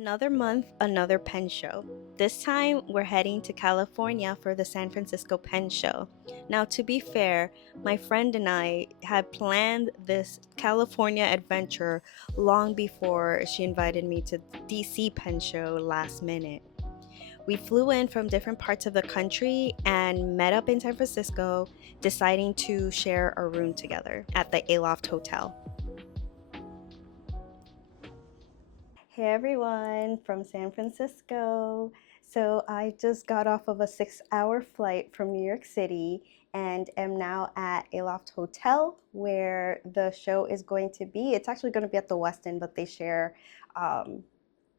Another month, another pen show. This time, we're heading to California for the San Francisco Pen Show. Now, to be fair, my friend and I had planned this California adventure long before she invited me to the DC Pen Show last minute. We flew in from different parts of the country and met up in San Francisco, deciding to share a room together at the Aloft Hotel. Hey everyone from San Francisco. So I just got off of a 6-hour flight from New York City and am now at Aloft Hotel where the show is going to be. It's actually going to be at the West End, but um,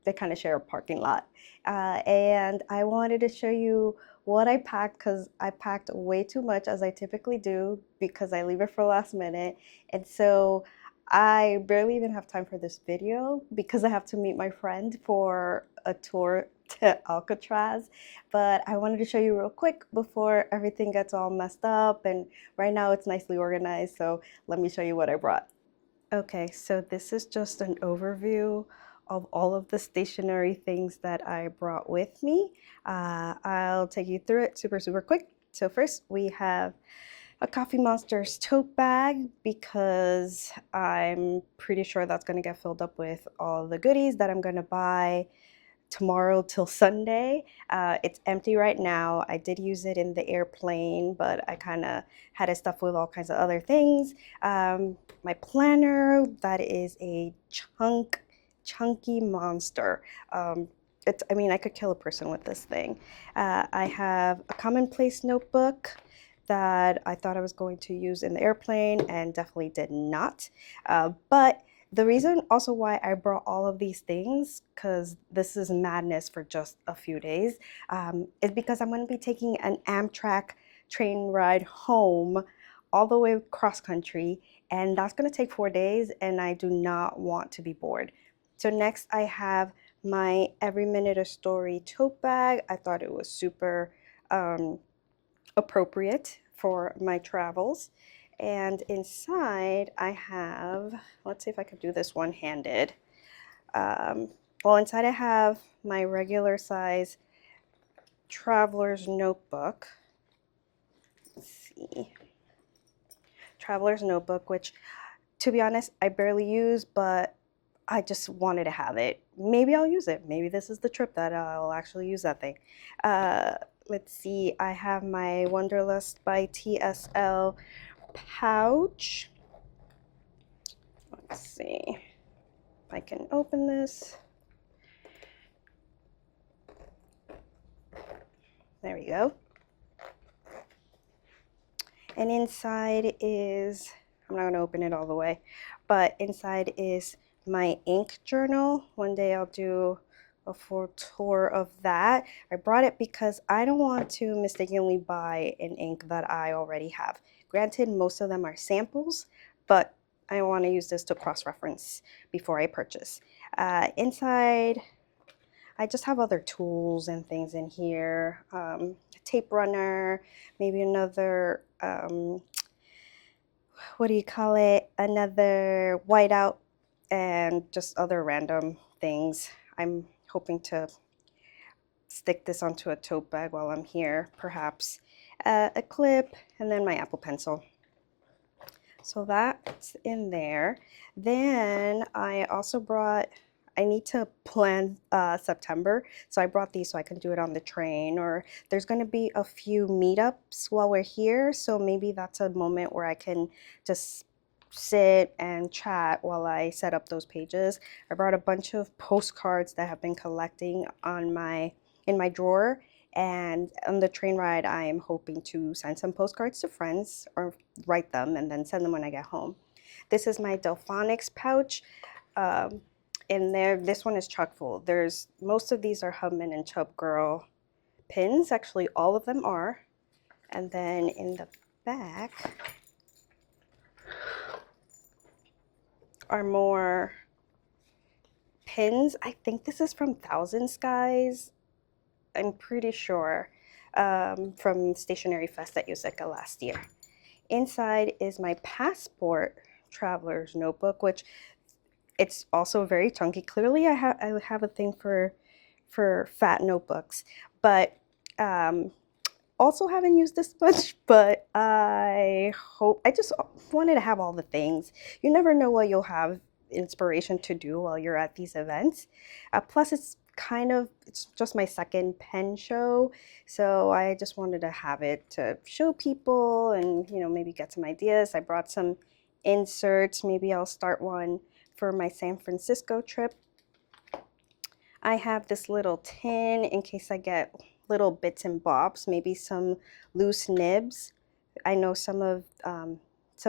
they kind of share a parking lot. And I wanted to show you what I packed because I packed way too much as I typically do because I leave it for last minute. And so I barely even have time for this video because I have to meet my friend for a tour to Alcatraz. But I wanted to show you real quick before everything gets all messed up. And right now it's nicely organized. So let me show you what I brought. Okay, so this is just an overview of all of the stationery things that I brought with me. I'll take you through it super quick. So first we have a Coffee Monster's tote bag because I'm pretty sure that's going to get filled up with all the goodies that I'm going to buy tomorrow till Sunday. It's empty right now. I did use it in the airplane, but I kind of had it stuffed with all kinds of other things. My planner, that is a chunky monster. I mean, I could kill a person with this thing. I have a commonplace notebook that I thought I was going to use in the airplane and definitely did not. But the reason also why I brought all of these things, because this is madness for just a few days, is because I'm going to be taking an Amtrak train ride home all the way cross country, and that's going to take 4 days, and I do not want to be bored. So next I have my Every Minute a Story tote bag. I thought it was super appropriate for my travels. And inside I have, let's see if I can do this one-handed. Well, inside I have my regular size traveler's notebook. Let's see. Traveler's notebook, which to be honest, I barely use, but I just wanted to have it. Maybe I'll use it. Maybe this is the trip that I'll actually use that thing. Let's see, I have my Wanderlust by TSL pouch. Let's see if I can open this. There we go. And inside is, I'm not going to open it all the way, but inside is my ink journal. One day I'll do a full tour of that. I brought it because I don't want to mistakenly buy an ink that I already have. Granted, most of them are samples, but I want to use this to cross-reference before I purchase. Inside, I just have other tools and things in here. Tape runner, maybe another, what do you call it? Another whiteout, and just other random things. I'm hoping to stick this onto a tote bag while I'm here, perhaps. A clip, and then my Apple Pencil. So that's in there. Then I also brought, I need to plan September, so I brought these so I can do it on the train, or there's going to be a few meetups while we're here, so maybe that's a moment where I can just sit and chat while I set up those pages. I brought a bunch of postcards that I've been collecting in my drawer, and on the train ride I am hoping to send some postcards to friends or write them and then send them when I get home. This is my Delphonics pouch. In there, this one is chock full. Most of these are Hubman and Chub Girl pins. Actually, all of them are. And then in the back are more pins. I think this is from Thousand Skies. I'm pretty sure, from Stationery Fest at Utica last year. Inside is my passport traveler's notebook, which it's also very chunky. Clearly, I have a thing for fat notebooks, but also haven't used this much. But I just wanted to have all the things. You never know what you'll have inspiration to do while you're at these events. Plus, it's just my second pen show, so I just wanted to have it to show people and maybe get some ideas. I brought some inserts. Maybe I'll start one for my San Francisco trip. I have this little tin in case I get little bits and bobs, maybe some loose nibs. I know some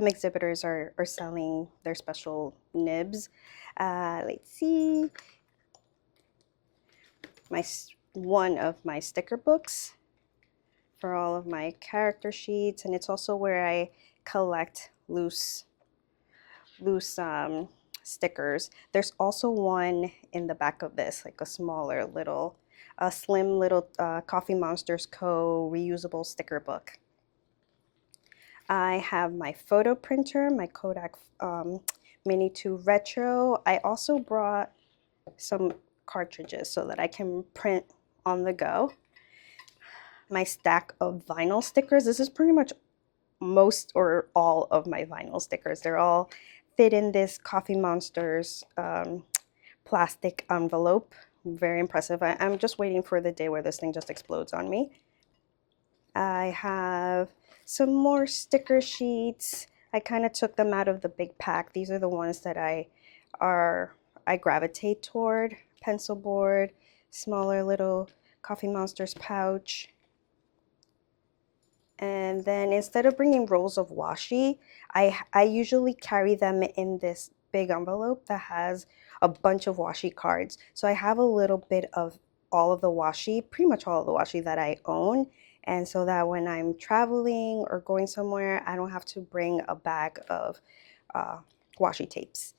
exhibitors are selling their special nibs. Let's see, one of my sticker books for all of my character sheets, and it's also where I collect loose stickers. There's also one in the back of this, like a smaller little, slim little Coffee Monsters Co. reusable sticker book. I have my photo printer, my Kodak Mini 2 Retro. I also brought some cartridges so that I can print on the go. My stack of vinyl stickers. This is pretty much most or all of my vinyl stickers. They're all fit in this Coffee Monsters plastic envelope. Very impressive. I'm just waiting for the day where this thing just explodes on me. I have some more sticker sheets. I kind of took them out of the big pack. These are the ones that I gravitate toward. Pencil board, smaller little Coffee Monsters pouch. And then instead of bringing rolls of washi, I usually carry them in this big envelope that has a bunch of washi cards. So I have a little bit of all of the washi, pretty much all of the washi that I own. And so that when I'm traveling or going somewhere, I don't have to bring a bag of washi tapes.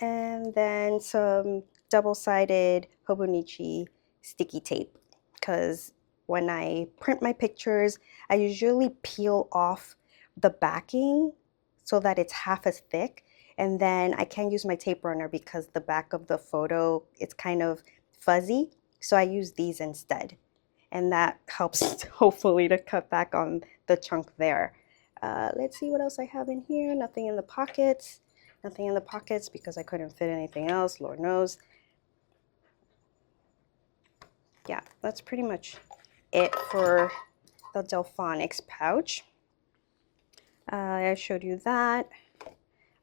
And then some double-sided Hobonichi sticky tape, because when I print my pictures, I usually peel off the backing so that it's half as thick, and then I can't use my tape runner because the back of the photo, it's kind of fuzzy, so I use these instead, and that helps hopefully to cut back on the chunk there. Let's see what else I have in here. Nothing in the pockets. Nothing in the pockets because I couldn't fit anything else, Lord knows. Yeah, that's pretty much it for the Delphonics pouch. I showed you that.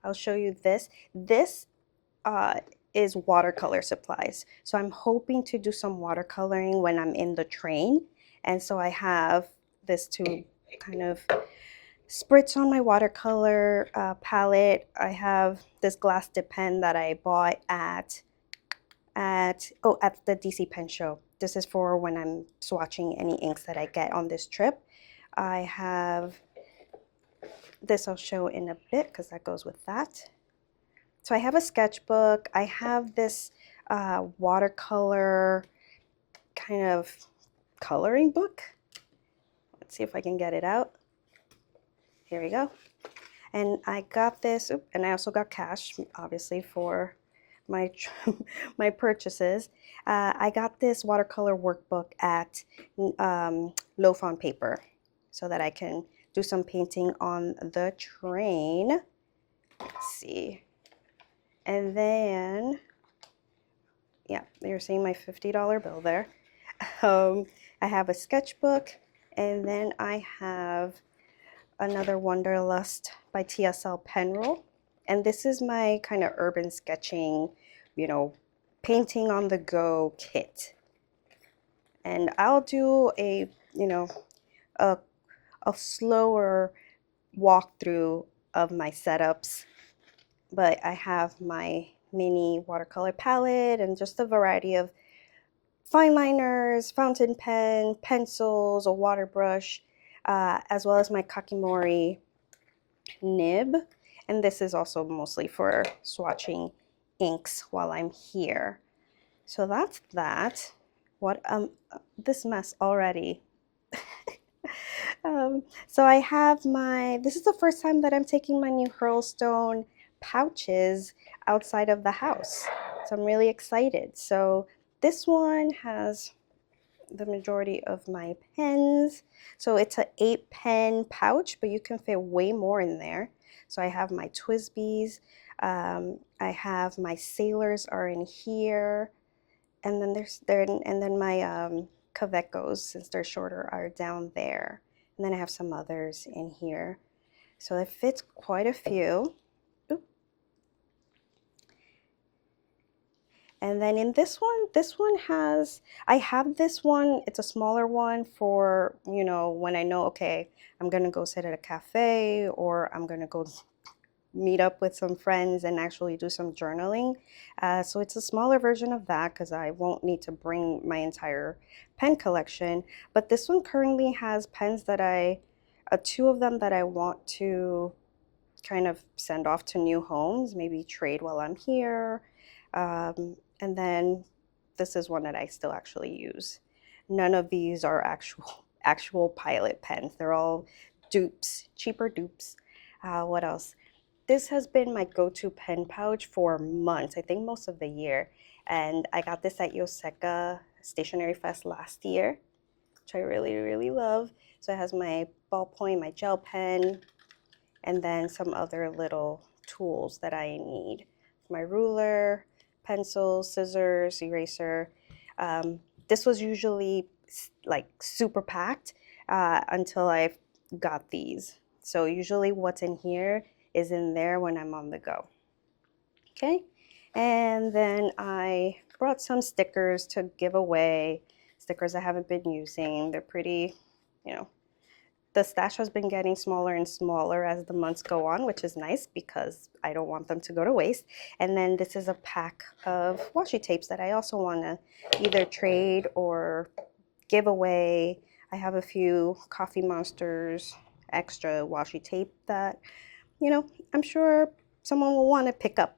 I'll show you this. This is watercolor supplies. So I'm hoping to do some watercoloring when I'm in the train. And so I have this to kind of spritz on my watercolor palette. I have this glass dip pen that I bought at the DC Pen Show. This is for when I'm swatching any inks that I get on this trip. I have this, I'll show in a bit because that goes with that. So I have a sketchbook. I have this watercolor kind of coloring book. Let's see if I can get it out. Here we go. And I got this, and I also got cash, obviously, for my my purchases. I got this watercolor workbook at Loaf on Paper so that I can do some painting on the train. Let's see. And then, yeah, you're seeing my $50 bill there. I have a sketchbook, and then I have another Wanderlust by TSL pen roll. And this is my kind of urban sketching, painting on the go kit. And I'll do a slower walkthrough of my setups, but I have my mini watercolor palette and just a variety of fine liners, fountain pen, pencils, a water brush, as well as my Kakimori nib. And this is also mostly for swatching inks while I'm here. So that's that. What this mess already. So I have this is the first time that I'm taking my new Hurlstone pouches outside of the house. So I'm really excited. So this one has the majority of my pens. So it's an 8-pen pouch, but you can fit way more in there. So I have my Twisbies, I have my Sailors are in here, and then my Cavecos, since they're shorter, are down there. And then I have some others in here. So it fits quite a few. Oop. And then in this one has, I have this one, it's a smaller one for, you know, when I know, okay, I'm gonna go sit at a cafe or I'm gonna go meet up with some friends and actually do some journaling. So it's a smaller version of that because I won't need to bring my entire pen collection. But this one currently has pens that two of them that I want to kind of send off to new homes, maybe trade while I'm here. And then this is one that I still actually use. None of these are actual Pilot pens. They're all dupes, cheaper dupes. What else? This has been my go-to pen pouch for months, I think most of the year. And I got this at Yoseca Stationery Fest last year, which I really, really love. So it has my ballpoint, my gel pen, and then some other little tools that I need. My ruler, pencil, scissors, eraser. This was usually like super packed until I got these. So usually what's in here is in there when I'm on the go. Okay, and then I brought some stickers to give away, stickers I haven't been using. They're pretty, you know, the stash has been getting smaller and smaller as the months go on, which is nice because I don't want them to go to waste. And then this is a pack of washi tapes that I also want to either trade or give away. I have a few Coffee Monsters extra washi tape that, you know, I'm sure someone will want to pick up.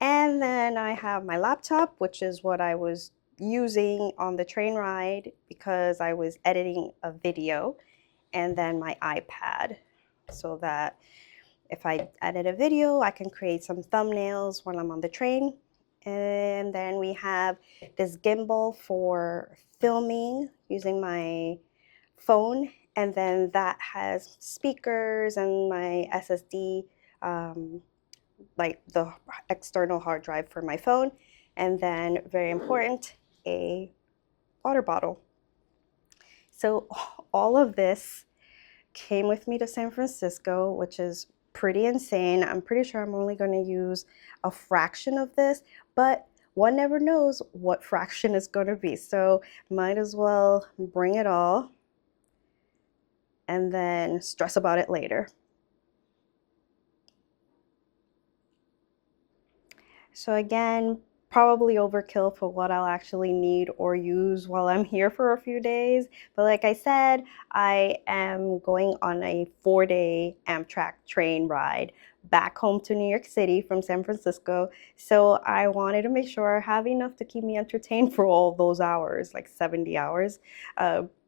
And then I have my laptop, which is what I was using on the train ride because I was editing a video, and then my iPad, so that if I edit a video, I can create some thumbnails when I'm on the train. And then we have this gimbal for filming using my phone, and then that has speakers and my SSD, like the external hard drive for my phone, and then very important, a water bottle. So all of this came with me to San Francisco, which is pretty insane. I'm pretty sure I'm only going to use a fraction of this, but one never knows what fraction is going to be. So might as well bring it all and then stress about it later. So again, probably overkill for what I'll actually need or use while I'm here for a few days. But like I said, I am going on a 4-day Amtrak train ride back home to New York City from San Francisco. So I wanted to make sure I have enough to keep me entertained for all those hours, like 70 hours.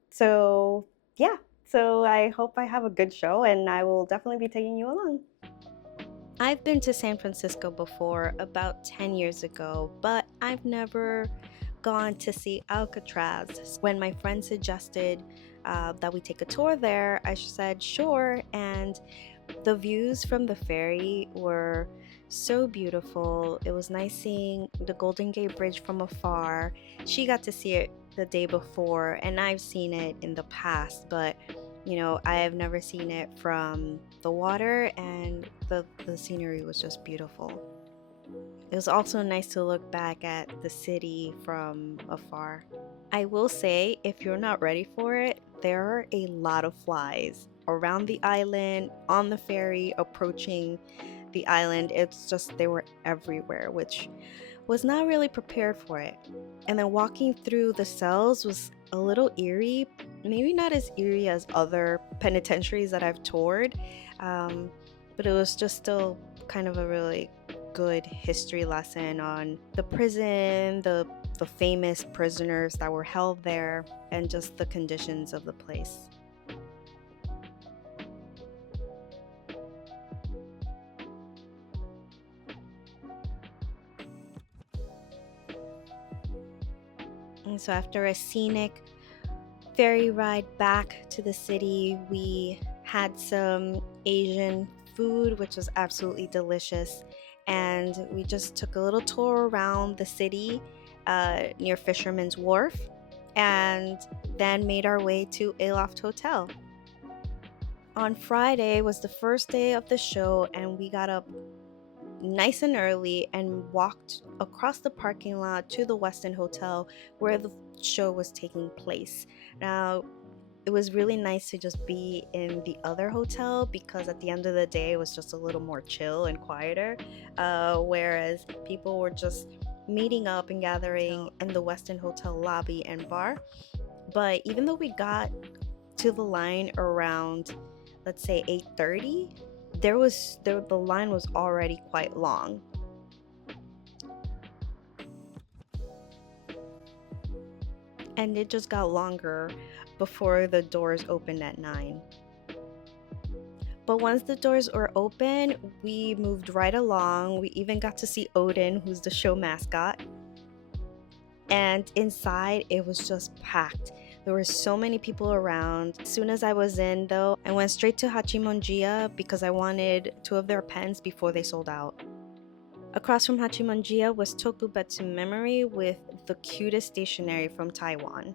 So yeah, so I hope I have a good show, and I will definitely be taking you along. I've been to San Francisco before about 10 years ago, but I've never gone to see Alcatraz. When my friend suggested that we take a tour there, I said sure, and the views from the ferry were so beautiful. It was nice seeing the Golden Gate Bridge from afar. She got to see it the day before, and I've seen it in the past, but you know, I have never seen it from the water, and the scenery was just beautiful. It was also nice to look back at the city from afar. I will say, if you're not ready for it, there are a lot of flies around the island, on the ferry, approaching the island. It's just, they were everywhere, which was not really prepared for it. And then walking through the cells was a little eerie, maybe not as eerie as other penitentiaries that I've toured, but it was just still kind of a really good history lesson on the prison, the famous prisoners that were held there, and just the conditions of the place. And so after a scenic ferry ride back to the city, we had some Asian food, which was absolutely delicious. And we just took a little tour around the city near Fisherman's Wharf, and then made our way to Aloft Hotel. On Friday was the first day of the show, and we got up nice and early and walked across the parking lot to the Westin Hotel where the show was taking place. Now, it was really nice to just be in the other hotel because at the end of the day it was just a little more chill and quieter, whereas people were just meeting up and gathering in the Westin Hotel lobby and bar. But even though we got to the line around, let's say, 8:30, the line was already quite long. And it just got longer before the doors opened at 9. But once the doors were open, we moved right along. We even got to see Odin, who's the show mascot. And inside, it was just packed. There were so many people around. As soon as I was in, though, I went straight to Hachimonjiya because I wanted 2 of their pens before they sold out. Across from Hachimonjiya was Tokubetsu Memory with the cutest stationery from Taiwan.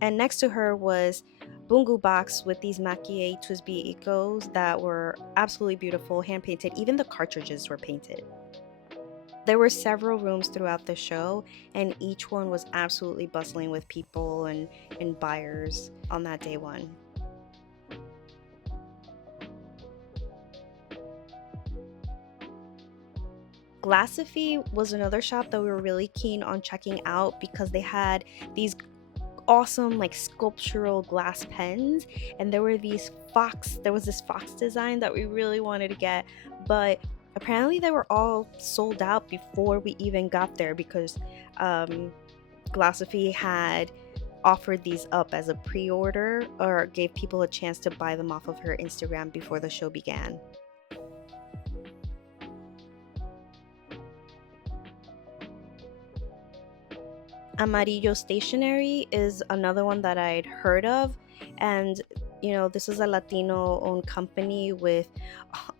And next to her was Bungu Box with these Makie Twisby Icos that were absolutely beautiful, hand painted. Even the cartridges were painted. There were several rooms throughout the show, and each one was absolutely bustling with people and buyers on that day one. Glassify was another shop that we were really keen on checking out because they had these awesome like sculptural glass pens, and there was this fox design that we really wanted to get, but apparently they were all sold out before we even got there because Glassify had offered these up as a pre-order or gave people a chance to buy them off of her Instagram before the show began. Amarillo Stationery is another one that I'd heard of, and this is a Latino owned company with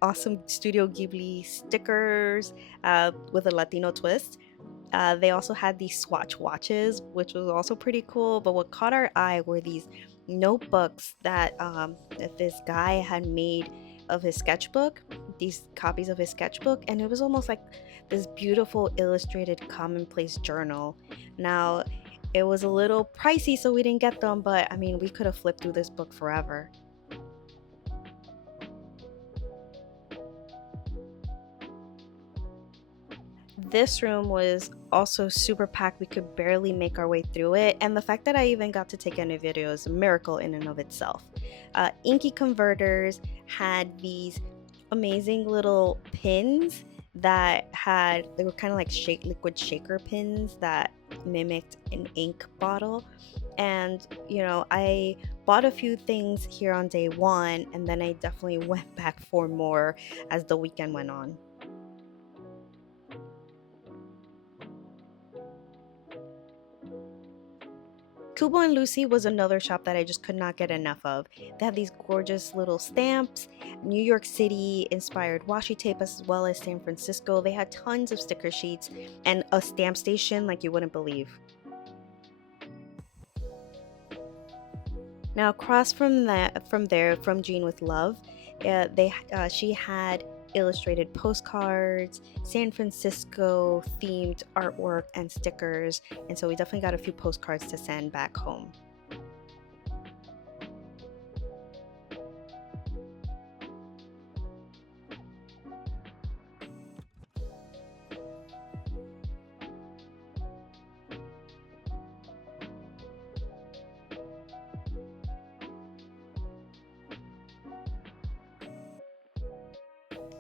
awesome Studio Ghibli stickers with a Latino twist. They also had these swatch watches, which was also pretty cool, but what caught our eye were these notebooks that this guy had made of his sketchbook, these copies of his sketchbook, and it was almost like this beautiful illustrated commonplace journal. Now, it was a little pricey, so we didn't get them, but I mean, we could have flipped through this book forever. This room was also super packed. We could barely make our way through it, and the fact that I even got to take any video is a miracle in and of itself. Inky Converters had these amazing little pins that they were kind of like liquid shaker pins that mimicked an ink bottle. And I bought a few things here on day one, and then I definitely went back for more as the weekend went on. Kubo and Lucy was another shop that I just could not get enough of. They had these gorgeous little stamps, New York City inspired washi tape, as well as San Francisco. They had tons of sticker sheets and a stamp station like you wouldn't believe. Now across from Jean with Love, she had illustrated postcards, San Francisco themed artwork and stickers, and so we definitely got a few postcards to send back home.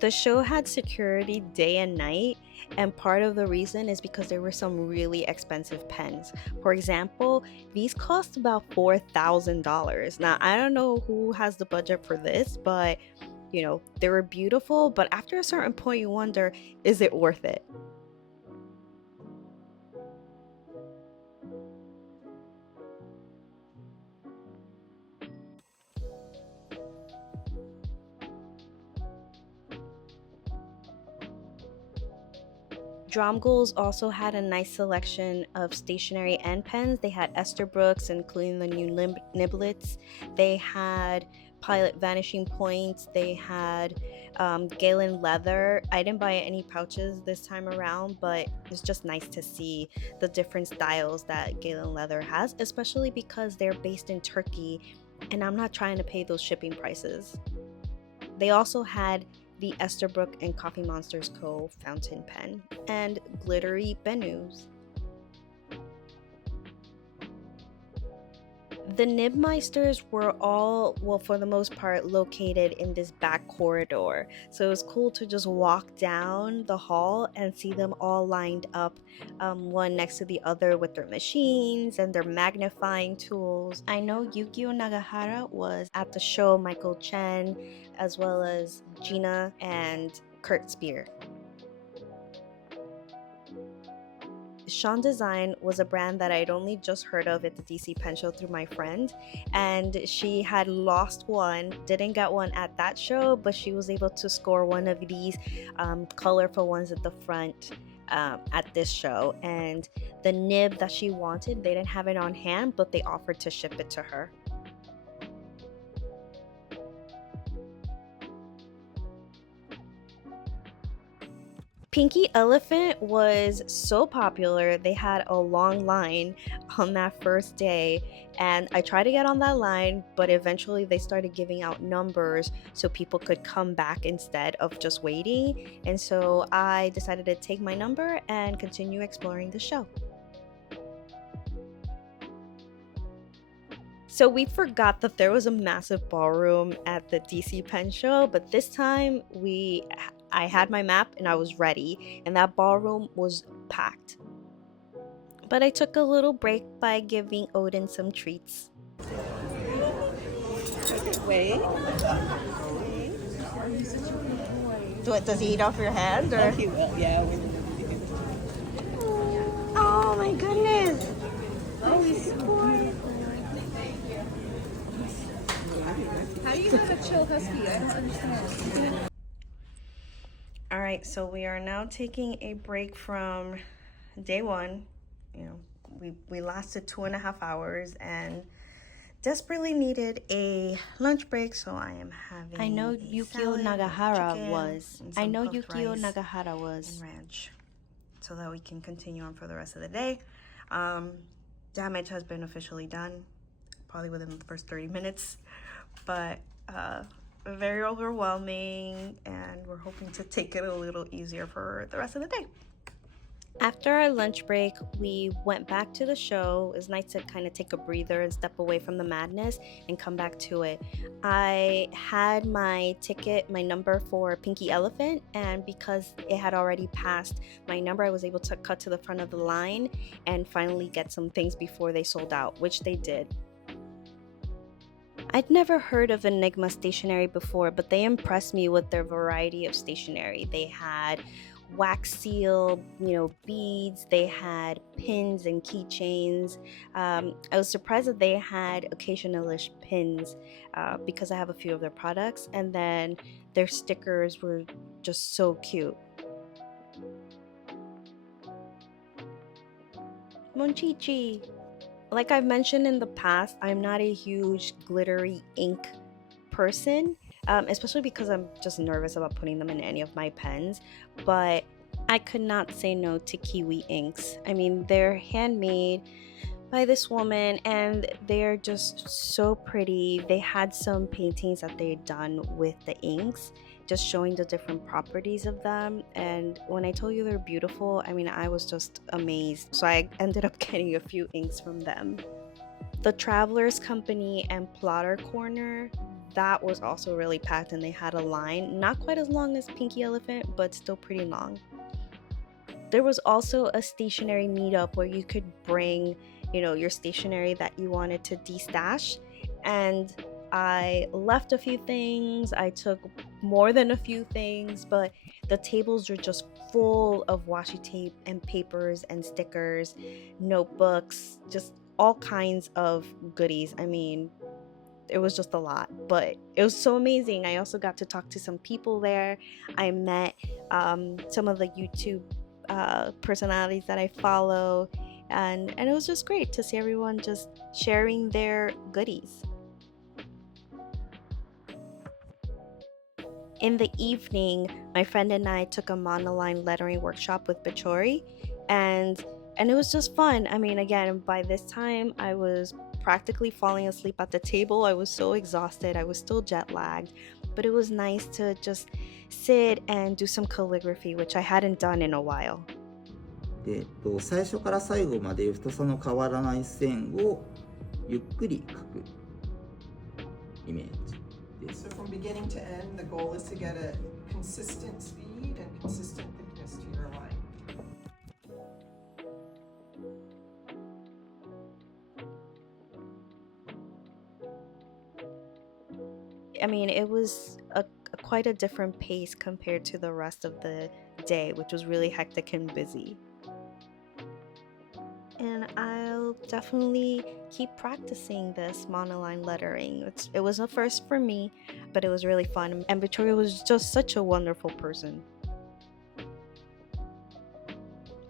The show had security day and night, and part of the reason is because there were some really expensive pens. For example, these cost about $4,000. Now, I don't know who has the budget for this, but they were beautiful, but after a certain point you wonder, is it worth it? Dromgoals also had a nice selection of stationery and pens. They had Esterbrook's, including the new niblets. They had Pilot Vanishing Points. They had Galen Leather. I didn't buy any pouches this time around, but it's just nice to see the different styles that Galen Leather has, especially because they're based in Turkey, and I'm not trying to pay those shipping prices. They also had the Esterbrook and Coffee Monsters Co. fountain pen and glittery Benus. The Nibmeisters were all, well, for the most part, located in this back corridor. So it was cool to just walk down the hall and see them all lined up, one next to the other with their machines and their magnifying tools. I know Yukio Nagahara was at the show, Michael Chen, as well as Gina and Kurt Spear. Sean Design was a brand that I'd only just heard of at the DC Pen Show through my friend, and she had lost one, didn't get one at that show, but she was able to score one of these colorful ones at the front at this show. And the nib that she wanted, they didn't have it on hand, but they offered to ship it to her. Pinky Elephant was so popular, they had a long line on that first day, and I tried to get on that line, but eventually they started giving out numbers so people could come back instead of just waiting, and so I decided to take my number and continue exploring the show. So we forgot that there was a massive ballroom at the DC Pen Show, but this time I had my map and I was ready, and that ballroom was packed. But I took a little break by giving Odin some treats. Wait. Does he eat off your hand? Or? He will, yeah. Oh my goodness! Oh, he's How do you have a chill husky? I don't understand. All right, so we are now taking a break from day one. You know, we lasted 2.5 hours and desperately needed a lunch break, so I am having. I know Yukio Nagahara was. And ranch, so that we can continue on for the rest of the day. Damage has been officially done, probably within the first 30 minutes, but very overwhelming, and we're hoping to take it a little easier for the rest of the day. After our lunch break, we went back to the show. It was nice to kind of take a breather and step away from the madness and come back to it. I had my ticket, my number for Pinky Elephant, and because it had already passed my number, I was able to cut to the front of the line and finally get some things before they sold out, which they did. I'd never heard of Enigma Stationery before, but they impressed me with their variety of stationery. They had wax seal, beads. They had pins and keychains. I was surprised that they had occasionalish pins because I have a few of their products, and then their stickers were just so cute. Monchichi. Like I've mentioned in the past, I'm not a huge glittery ink person, especially because I'm just nervous about putting them in any of my pens, but I could not say no to Kiwi inks. I mean, they're handmade by this woman and they're just so pretty. They had some paintings that they had done with the inks, just showing the different properties of them, and when I told you they're beautiful, I mean, I was just amazed. So I ended up getting a few inks from them. The Travelers Company and Plotter Corner, that was also really packed, and they had a line, not quite as long as Pinky Elephant, but still pretty long. There was also a stationery meetup where you could bring, your stationery that you wanted to de-stash, and I left a few things, I took more than a few things, but the tables were just full of washi tape and papers and stickers, notebooks, just all kinds of goodies. I mean, it was just a lot, but it was so amazing. I also got to talk to some people there. I met some of the YouTube personalities that I follow, and it was just great to see everyone just sharing their goodies. In the evening, my friend and I took a monoline lettering workshop with Bechori, and it was just fun. I mean, again, by this time I was practically falling asleep at the table. I was so exhausted. I was still jet lagged, but it was nice to just sit and do some calligraphy, which I hadn't done in a while. で、最初から最後まで太さの変わらない線をゆっくり描くイメージです。So from beginning to end, the goal is to get a consistent speed and consistent thickness to your line. I mean, it was quite a different pace compared to the rest of the day, which was really hectic and busy. And I'll definitely keep practicing this monoline lettering. It was a first for me, but it was really fun. And Victoria was just such a wonderful person.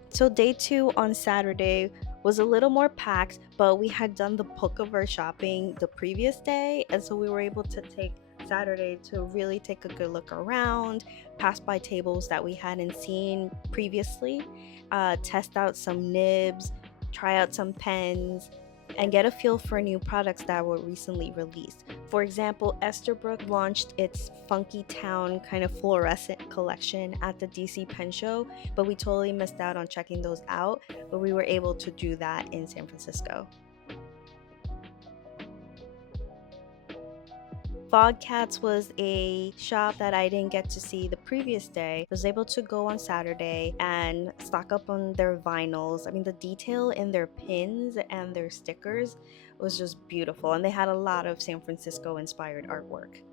So day 2 on Saturday was a little more packed, but we had done the bulk of our shopping the previous day, and so we were able to take Saturday to really take a good look around, pass by tables that we hadn't seen previously, test out some nibs, try out some pens, and get a feel for new products that were recently released. For example, Esterbrook launched its Funky Town kind of fluorescent collection at the DC Pen Show, but we totally missed out on checking those out, but we were able to do that in San Francisco. Fogcats was a shop that I didn't get to see the previous day. I was able to go on Saturday and stock up on their vinyls. I mean, the detail in their pins and their stickers was just beautiful, and they had a lot of San Francisco inspired artwork.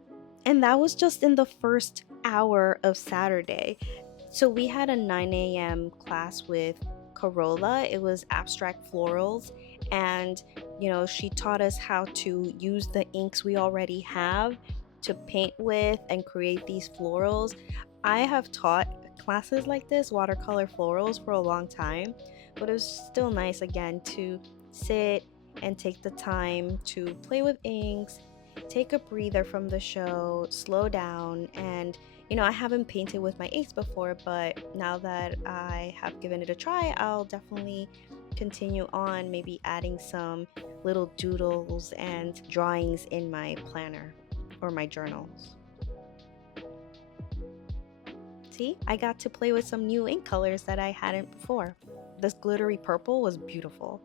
And that was just in the first hour of Saturday. So we had a 9 a.m. class with Carola. It was abstract florals, and she taught us how to use the inks we already have to paint with and create these florals. I have taught classes like this, watercolor florals, for a long time, but it was still nice again to sit and take the time to play with inks, take a breather from the show, slow down. And I haven't painted with my inks before, but now that I have given it a try, I'll definitely continue on, maybe adding some little doodles and drawings in my planner or my journals. See, I got to play with some new ink colors that I hadn't before. This glittery purple was beautiful.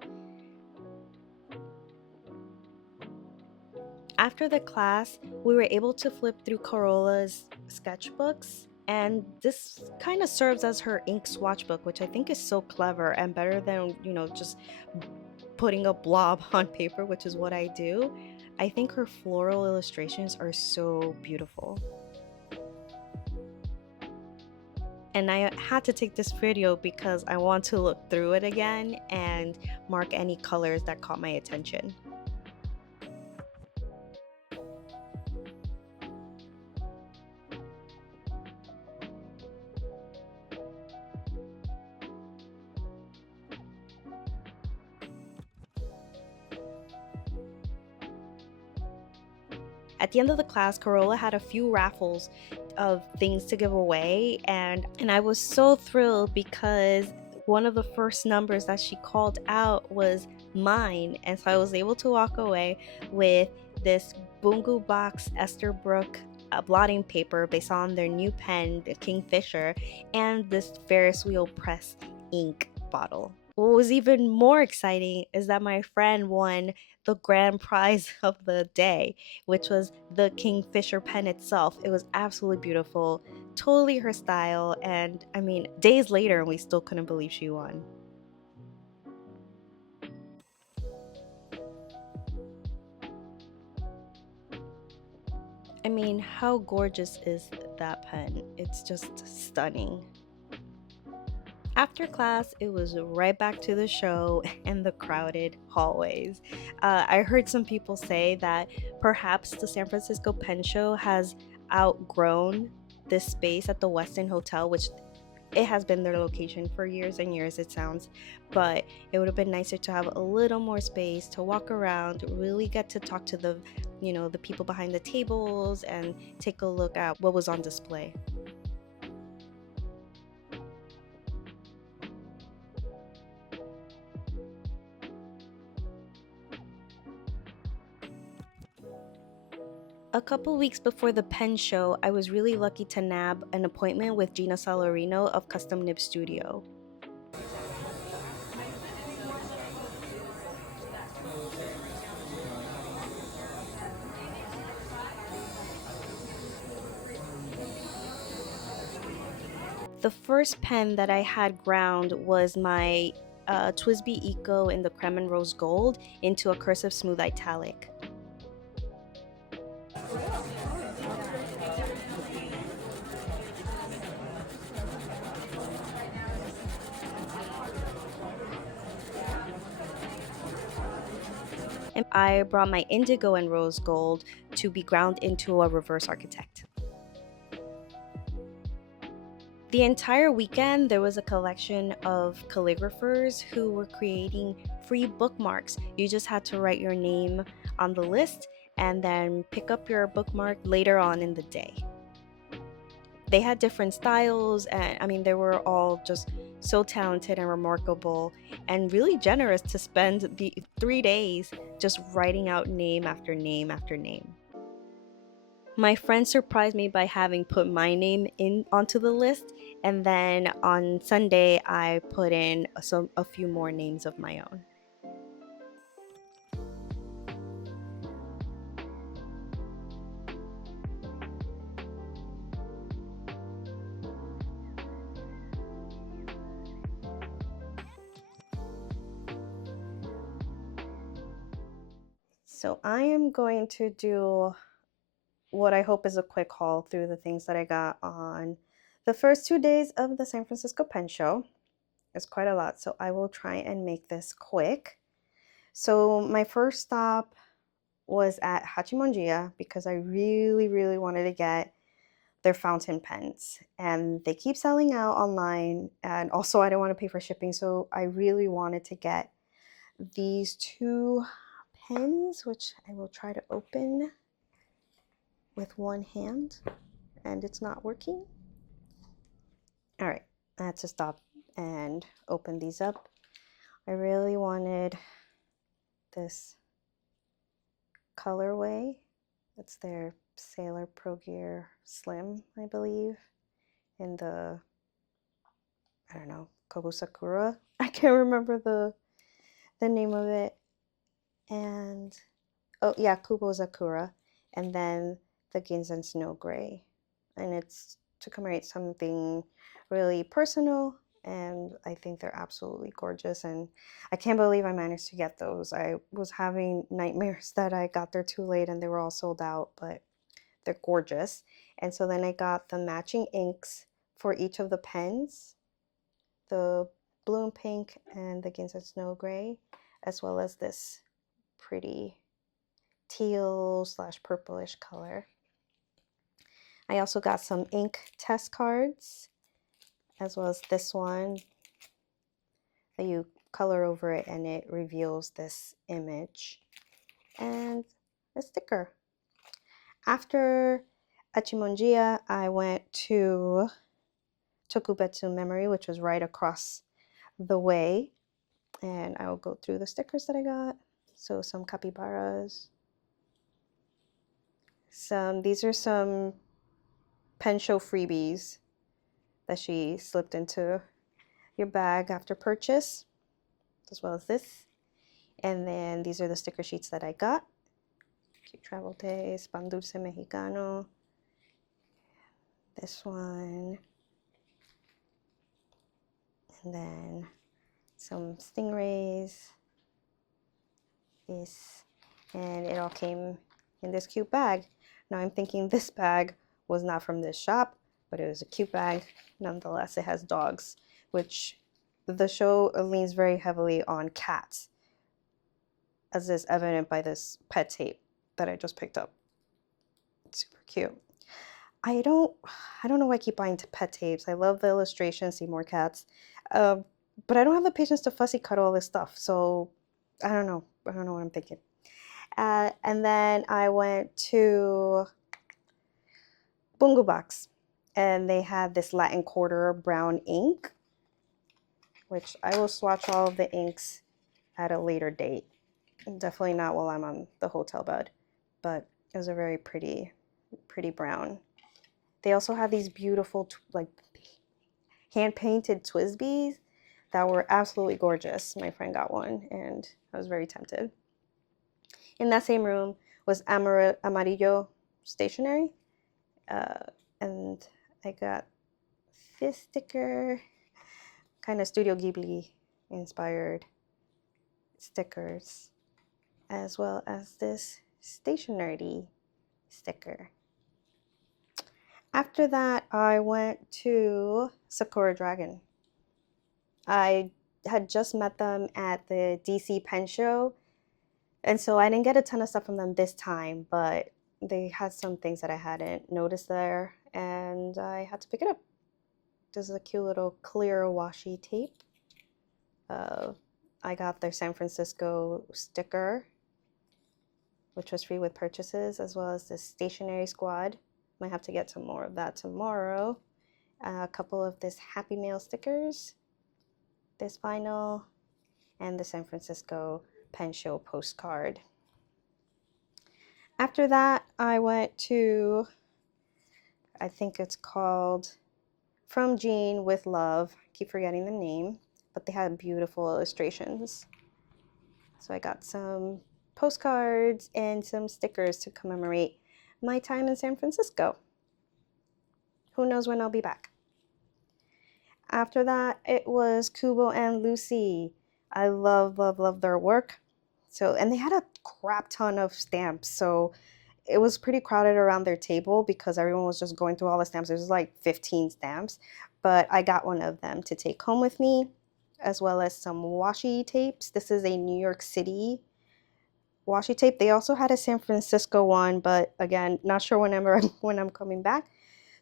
After the class, we were able to flip through Carola's sketchbooks, and this kind of serves as her ink swatch book, which I think is so clever and better than, just putting a blob on paper, which is what I do. I think her floral illustrations are so beautiful. And I had to take this video because I want to look through it again and mark any colors that caught my attention. At the end of the class, Carola had a few raffles of things to give away, and I was so thrilled because one of the first numbers that she called out was mine, and so I was able to walk away with this Bungu Box Esterbrook blotting paper based on their new pen, the Kingfisher, and this Ferris wheel press ink bottle. What was even more exciting is that my friend won the grand prize of the day, which was the Kingfisher pen itself. It was absolutely beautiful, totally her style, and I mean, days later, we still couldn't believe she won. I mean, how gorgeous is that pen? It's just stunning. After class, it was right back to the show and the crowded hallways. I heard some people say that perhaps the San Francisco Pen Show has outgrown this space at the Westin Hotel, which it has been their location for years and years, it sounds, but it would have been nicer to have a little more space to walk around, really get to talk to the, the people behind the tables and take a look at what was on display. A couple weeks before the pen show, I was really lucky to nab an appointment with Gina Salarino of Custom Nib Studio. The first pen that I had ground was my Twisby Eco in the Creme and Rose Gold into a cursive smooth italic. And I brought my Indigo and Rose Gold to be ground into a reverse architect. The entire weekend, there was a collection of calligraphers who were creating free bookmarks. You just had to write your name on the list and then pick up your bookmark later on in the day. They had different styles, and I mean, they were all just so talented and remarkable and really generous to spend the 3 days just writing out name after name after name. My friend surprised me by having put my name in onto the list, and then on Sunday I put in a few more names of my own. So I am going to do what I hope is a quick haul through the things that I got on the first 2 days of the San Francisco Pen Show. It's quite a lot, so I will try and make this quick. So my first stop was at Hachimonjiya because I really, really wanted to get their fountain pens, and they keep selling out online, and also I didn't want to pay for shipping, so I really wanted to get these two pens, which I will try to open with one hand, and it's not working. All right, I had to stop and open these up. I really wanted this colorway. It's their Sailor Pro Gear Slim, I believe, in the, I don't know, Kobu Sakura. I can't remember the name of it. And, oh yeah, Kubo Sakura. And then the Ginzen Snow Gray. And it's to commemorate something really personal, and I think they're absolutely gorgeous, and I can't believe I managed to get those. I was having nightmares that I got there too late and they were all sold out, but they're gorgeous. And so then I got the matching inks for each of the pens, the blue and pink and the Ginza Snow Gray, as well as this pretty teal / purplish color. I also got some ink test cards, as well as this one that you color over it and it reveals this image, and a sticker. After Hachimonjiya, I went to Tokubetsu Memory, which was right across the way, and I will go through the stickers that I got. So some capybaras. These are some pen show freebies that she slipped into your bag after purchase, as well as this. And then these are the sticker sheets that I got. Cute Travel Days, Pan Dulce Mexicano. This one. And then some stingrays. This. And it all came in this cute bag. Now I'm thinking this bag was not from this shop, but it was a cute bag. Nonetheless, it has dogs, which the show leans very heavily on cats, as is evident by this pet tape that I just picked up. It's super cute. I don't know why I keep buying pet tapes. I love the illustrations, see more cats. Um, but I don't have the patience to fussy cut all this stuff. So I don't know. I don't know what I'm thinking. And then I went to Bungu Box, and they had this Latin Quarter brown ink, which I will swatch all of the inks at a later date. Definitely not while I'm on the hotel bed, but it was a very pretty brown. They also have these beautiful like hand painted Twisbies that were absolutely gorgeous. My friend got one and I was very tempted. In that same room was Amarillo Stationery, uh, and I got this sticker, kind of Studio Ghibli inspired stickers, as well as this Stationery sticker. After that, I went to Sakura Dragon. I had just met them at the DC Pen Show, and so I didn't get a ton of stuff from them this time, but they had some things that I hadn't noticed there, and I had to pick it up. This is a cute little clear washi tape. I got their San Francisco sticker, which was free with purchases, as well as the Stationery Squad. Might have to get some more of that tomorrow. A couple of this Happy Mail stickers, this vinyl, and the San Francisco Pen Show postcard. After that, I went to, I think it's called From Jean with Love. I keep forgetting the name, but they had beautiful illustrations. So I got some postcards and some stickers to commemorate my time in San Francisco. Who knows when I'll be back. After that, it was Kubo and Lucy. I love their work. So, and they had a crap ton of stamps. So it was pretty crowded around their table because everyone was just going through all the stamps. There was like 15 stamps, but I got one of them to take home with me, as well as some washi tapes. This is a New York City washi tape. They also had a San Francisco one, but again, not sure when I'm coming back.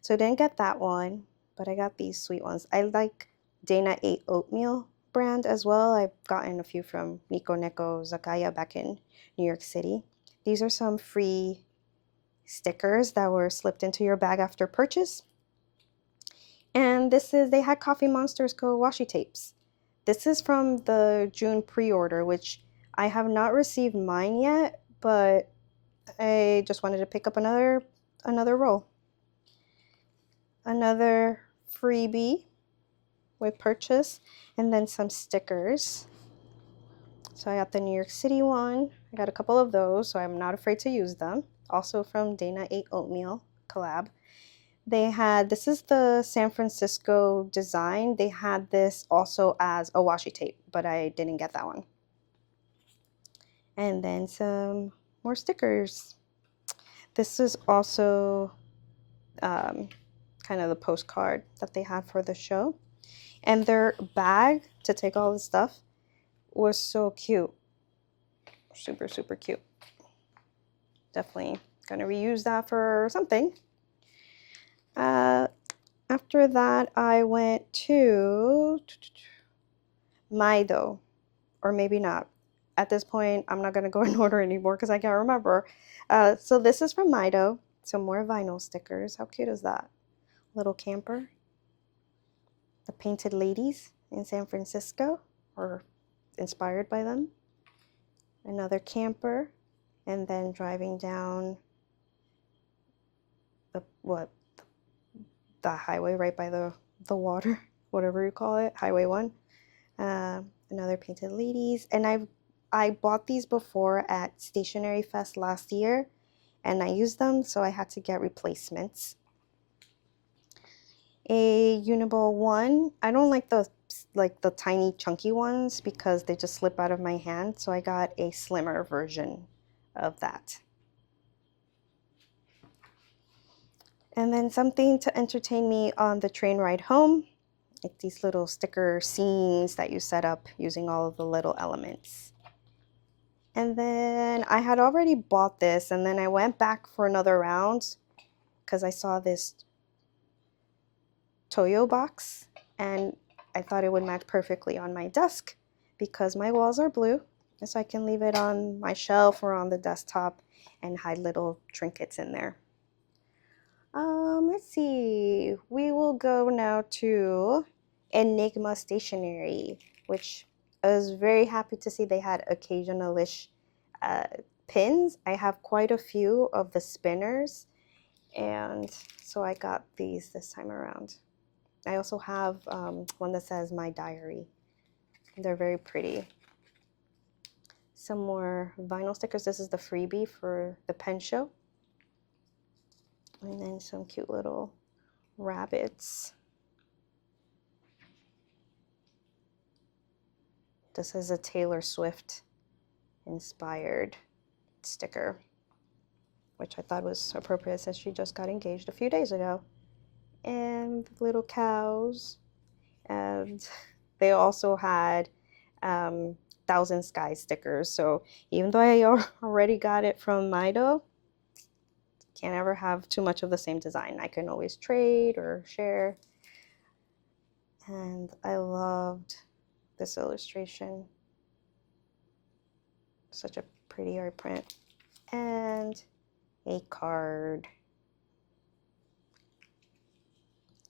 So I didn't get that one, but I got these sweet ones. I like Dana 8 Oatmeal brand as well. I've gotten a few from Nico Neko Zakaya back in New York City. These are some free stickers that were slipped into your bag after purchase. And they had Coffee Monsters Co. washi tapes. This is from the June pre-order, which I have not received mine yet, but I just wanted to pick up another roll. Another freebie with purchase, and then some stickers. So I got the New York City one. I got a couple of those, so I'm not afraid to use them. Also from Dana 8 Oatmeal collab. They had, this is the San Francisco design. They had this also as a washi tape, but I didn't get that one. And then some more stickers. This is also kind of the postcard that they had for the show. And their bag to take all the stuff was so cute. Super, super cute. Definitely gonna reuse that for something. After that, I went to Maido, or maybe not. At this point, I'm not gonna go in order anymore because I can't remember. So this is from Maido. Some more vinyl stickers. How cute is that? Little camper. The Painted Ladies in San Francisco, or inspired by them. Another camper, and then driving down the highway right by the water, whatever you call it, Highway 1. Another Painted Ladies, and I bought these before at Stationery Fest last year, and I used them, so I had to get replacements. A Uniball 1. I don't like the tiny chunky ones because they just slip out of my hand, so I got a slimmer version of that. And then something to entertain me on the train ride home. Like these little sticker scenes that you set up using all of the little elements. And then I had already bought this, and then I went back for another round because I saw this Toyo box and I thought it would match perfectly on my desk because my walls are blue, and so I can leave it on my shelf or on the desktop and hide little trinkets in there. Let's see. We will go now to Enigma Stationery, which I was very happy to see they had occasional-ish pins. I have quite a few of the spinners, and so I got these this time around. I also have one that says My Diary. They're very pretty. Some more vinyl stickers. This is the freebie for the pen show. And then some cute little rabbits. This is a Taylor Swift inspired sticker, which I thought was appropriate since she just got engaged a few days ago. And little cows. And they also had Thousand Skies stickers. So even though I already got it from Mido, can't ever have too much of the same design. I can always trade or share. And I loved this illustration. Such a pretty art print. And a card.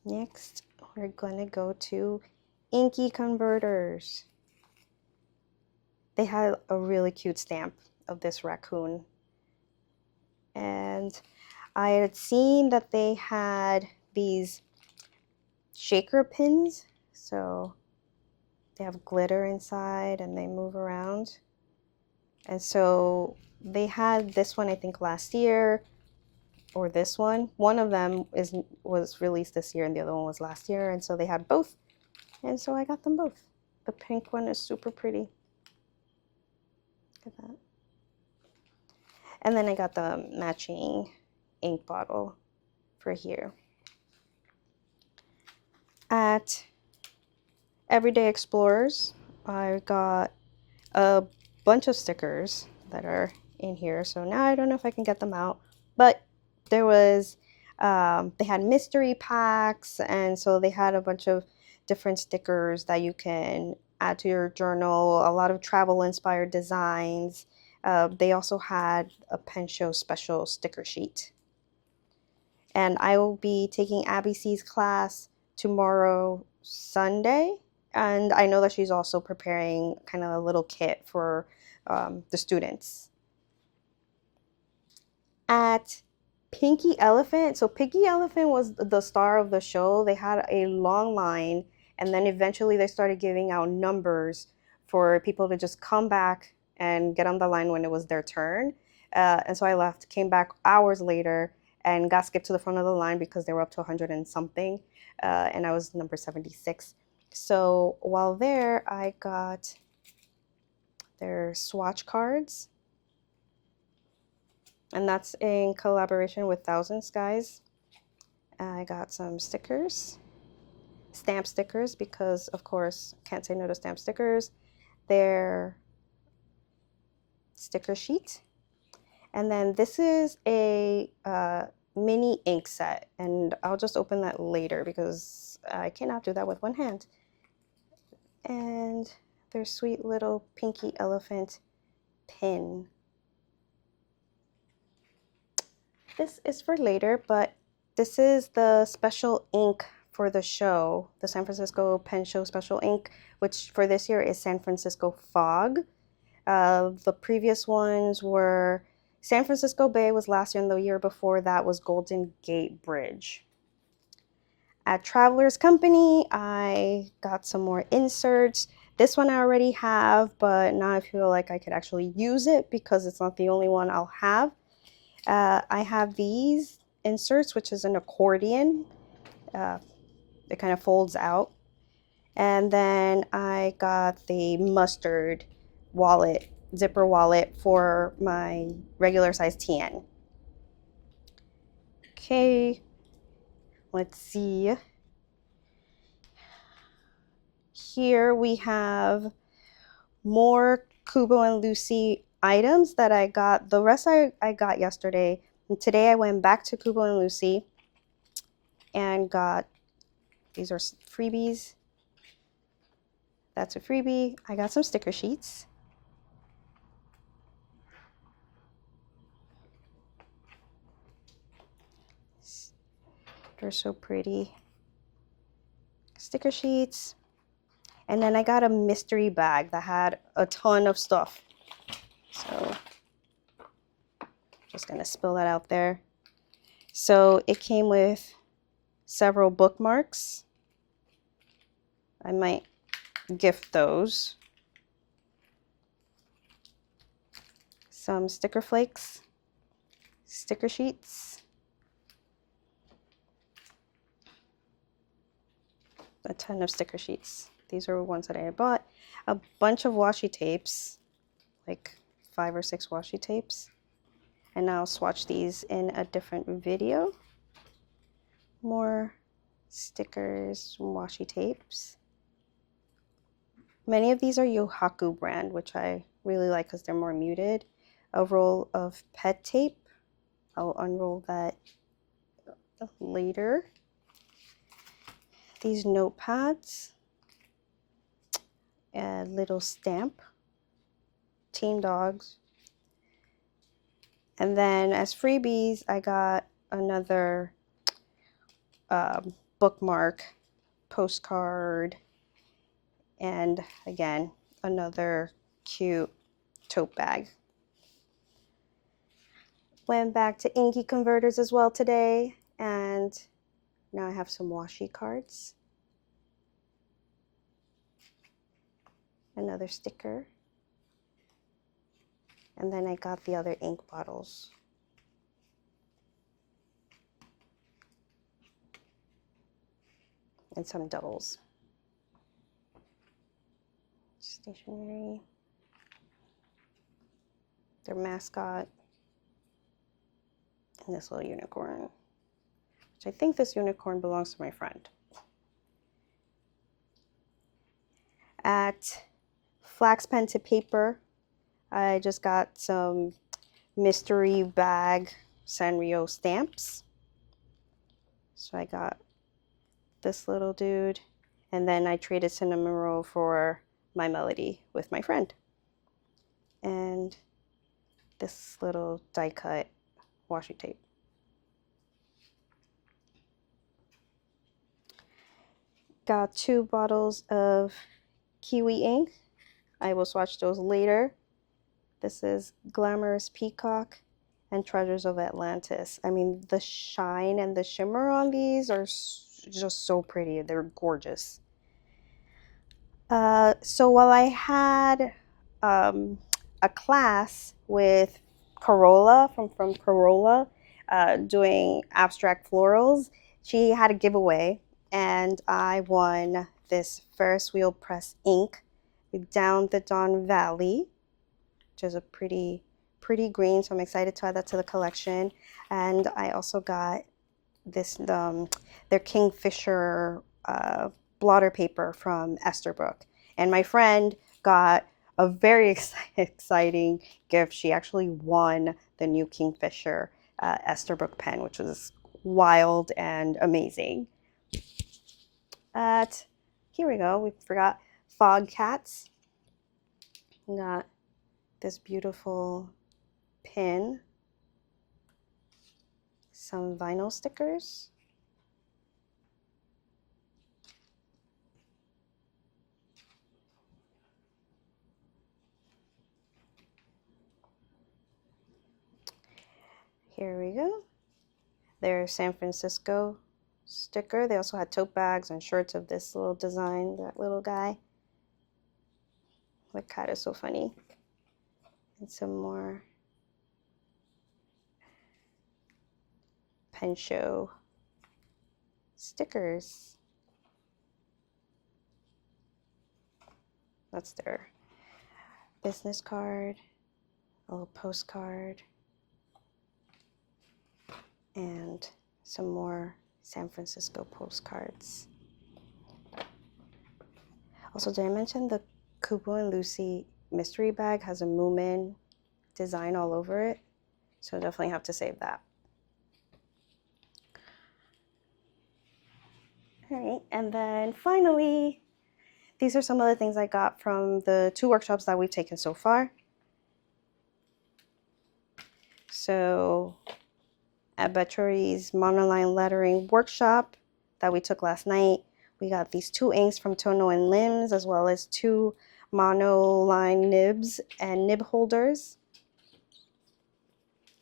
Next, we're gonna go to Inky Converters. They had a really cute stamp of this raccoon. And I had seen that they had these shaker pins. So they have glitter inside and they move around. And so they had this one, I think, last year, or this one. One of them was released this year and the other one was last year. And so they had both. And so I got them both. The pink one is super pretty. Look at that. And then I got the matching ink bottle for here. At Everyday Explorers, I got a bunch of stickers that are in here. So now I don't know if I can get them out, but there was, they had mystery packs, and so they had a bunch of different stickers that you can add to your journal, a lot of travel inspired designs. They also had a pen show special sticker sheet. And I will be taking Abbey Sy's class tomorrow, Sunday. And I know that she's also preparing kind of a little kit for the students. At Pinky Elephant, so Pinky Elephant was the star of the show. They had a long line, and then eventually they started giving out numbers for people to just come back and get on the line when it was their turn. And so I left, came back hours later, and got skipped to the front of the line because they were up to 100 and something, and I was number 76. So while there, I got their swatch cards, and that's in collaboration with Thousand Skies. I got some stickers, stamp stickers, because of course can't say no to stamp stickers. Their sticker sheet, and then this is a mini ink set, and I'll just open that later because I cannot do that with one hand. And their sweet little Pinky Elephant pin. This is for later, but this is the special ink for the show, the San Francisco Pen Show special ink, which for this year is San Francisco Fog. The previous ones were San Francisco Bay was last year, and the year before that was Golden Gate Bridge. At Traveler's Company, I got some more inserts. This one I already have, but now I feel like I could actually use it because it's not the only one I'll have. I have these inserts, which is an accordion. It kind of folds out. And then I got the mustard wallet, zipper wallet for my regular size TN. Okay, let's see. Here we have more Kubo and Lucy items that I got. The rest I got yesterday. And today I went back to Kubo and Lucy and got, these are freebies. That's a freebie. I got some sticker sheets. They're so pretty. Sticker sheets. And then I got a mystery bag that had a ton of stuff. So just gonna spill that out there. So it came with several bookmarks. I might gift those. Some sticker flakes, sticker sheets, a ton of sticker sheets. These are ones that I had bought. A bunch of washi tapes, like 5 or 6 washi tapes. And I'll swatch these in a different video. More stickers, washi tapes. Many of these are Yohaku brand, which I really like because they're more muted. A roll of pet tape. I'll unroll that later. These notepads. A little stamp. Teen dogs. And then as freebies, I got another bookmark, postcard, and again, another cute tote bag. Went back to Inky Converters as well today, and now I have some washi cards. Another sticker. And then I got the other ink bottles. And some doubles. Stationery. Their mascot. And this little unicorn. Which I think this unicorn belongs to my friend. At Flax Pen to Paper, I just got some mystery bag Sanrio stamps. So I got this little dude, and then I traded Cinnamon Roll for my melody with my friend. And this little die cut washi tape. Got 2 bottles of kiwi ink. I will swatch those later. This is Glamorous Peacock and Treasures of Atlantis. I mean, the shine and the shimmer on these are just so pretty. They're gorgeous. So while I had a class with Carola from Carola doing abstract florals, she had a giveaway, and I won this Ferris wheel press ink Down the Don Valley, which is a pretty green, so I'm excited to add that to the collection. And I also got this their Kingfisher blotter paper from Esterbrook. And my friend got a very exciting gift. She actually won the new Kingfisher Esterbrook pen, which was wild and amazing. Here we go. We forgot Fog Cats. We got this beautiful pin, some vinyl stickers, here we go, their San Francisco sticker. They also had tote bags and shirts of this little design, that little guy. The cat is so funny. And some more pen show stickers. That's their business card, a little postcard, and some more San Francisco postcards. Also, did I mention the Kubo and Lucy mystery bag has a Moomin design all over it? So definitely have to save that. All right, and then finally, these are some of the things I got from the 2 workshops that we've taken so far. So at Bechori's Monoline lettering workshop that we took last night, we got these 2 inks from Tono and Limbs, as well as 2 Monoline nibs and nib holders.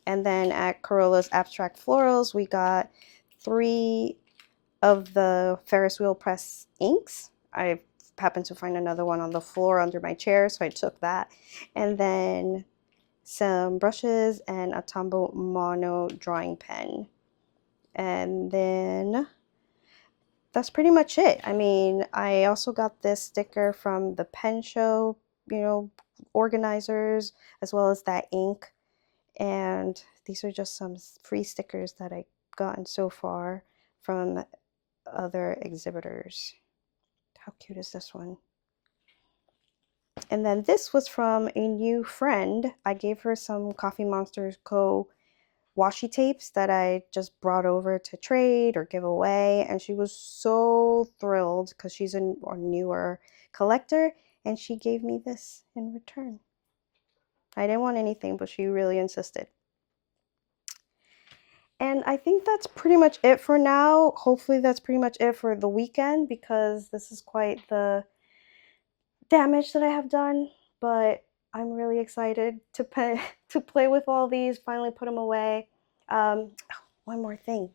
And then at Carola's Abstract Florals, we got 3 of the Ferris wheel press inks. I happened to find another one on the floor under my chair, so I took that. And then some brushes and a Tombow Mono drawing pen. And then that's pretty much it. I mean, I also got this sticker from the pen show, organizers, as well as that ink. And these are just some free stickers that I've gotten so far from other exhibitors. How cute is this one? And then this was from a new friend. I gave her some Coffee Monsters Co. washi tapes that I just brought over to trade or give away, and she was so thrilled because she's a newer collector, and she gave me this in return. I didn't want anything, but she really insisted. And I think that's pretty much it for now. Hopefully that's pretty much it for the weekend, because this is quite the damage that I have done, but I'm really excited to play with all these, finally put them away. One more thing.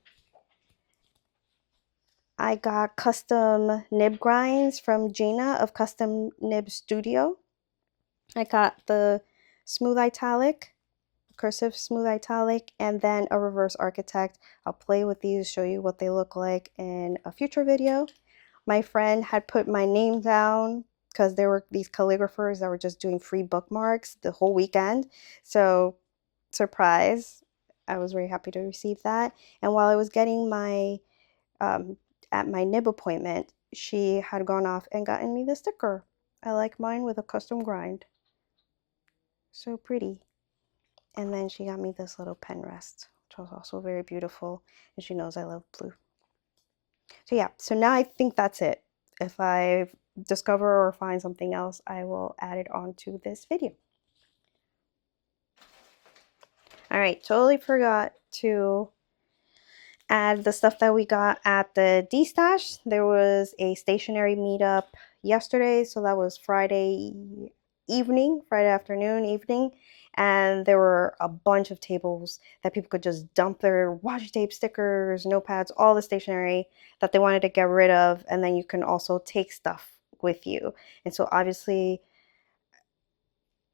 I got custom nib grinds from Gina of Custom Nib Studio. I got the smooth italic, cursive smooth italic, and then a reverse architect. I'll play with these, show you what they look like in a future video. My friend had put my name down because there were these calligraphers that were just doing free bookmarks the whole weekend. So, surprise, I was very happy to receive that. And while I was getting my at my nib appointment, she had gone off and gotten me the sticker. I like mine with a custom grind. So pretty. And then she got me this little pen rest, which was also very beautiful, and she knows I love blue. So yeah, so now I think that's it. If I discover or find something else, I will add it onto this video. All right, totally forgot to add the stuff that we got at the D-Stash. There was a stationery meetup yesterday, so that was Friday afternoon, evening, and there were a bunch of tables that people could just dump their washi tape, stickers, notepads, all the stationery that they wanted to get rid of, and then you can also take stuff with you. And so obviously,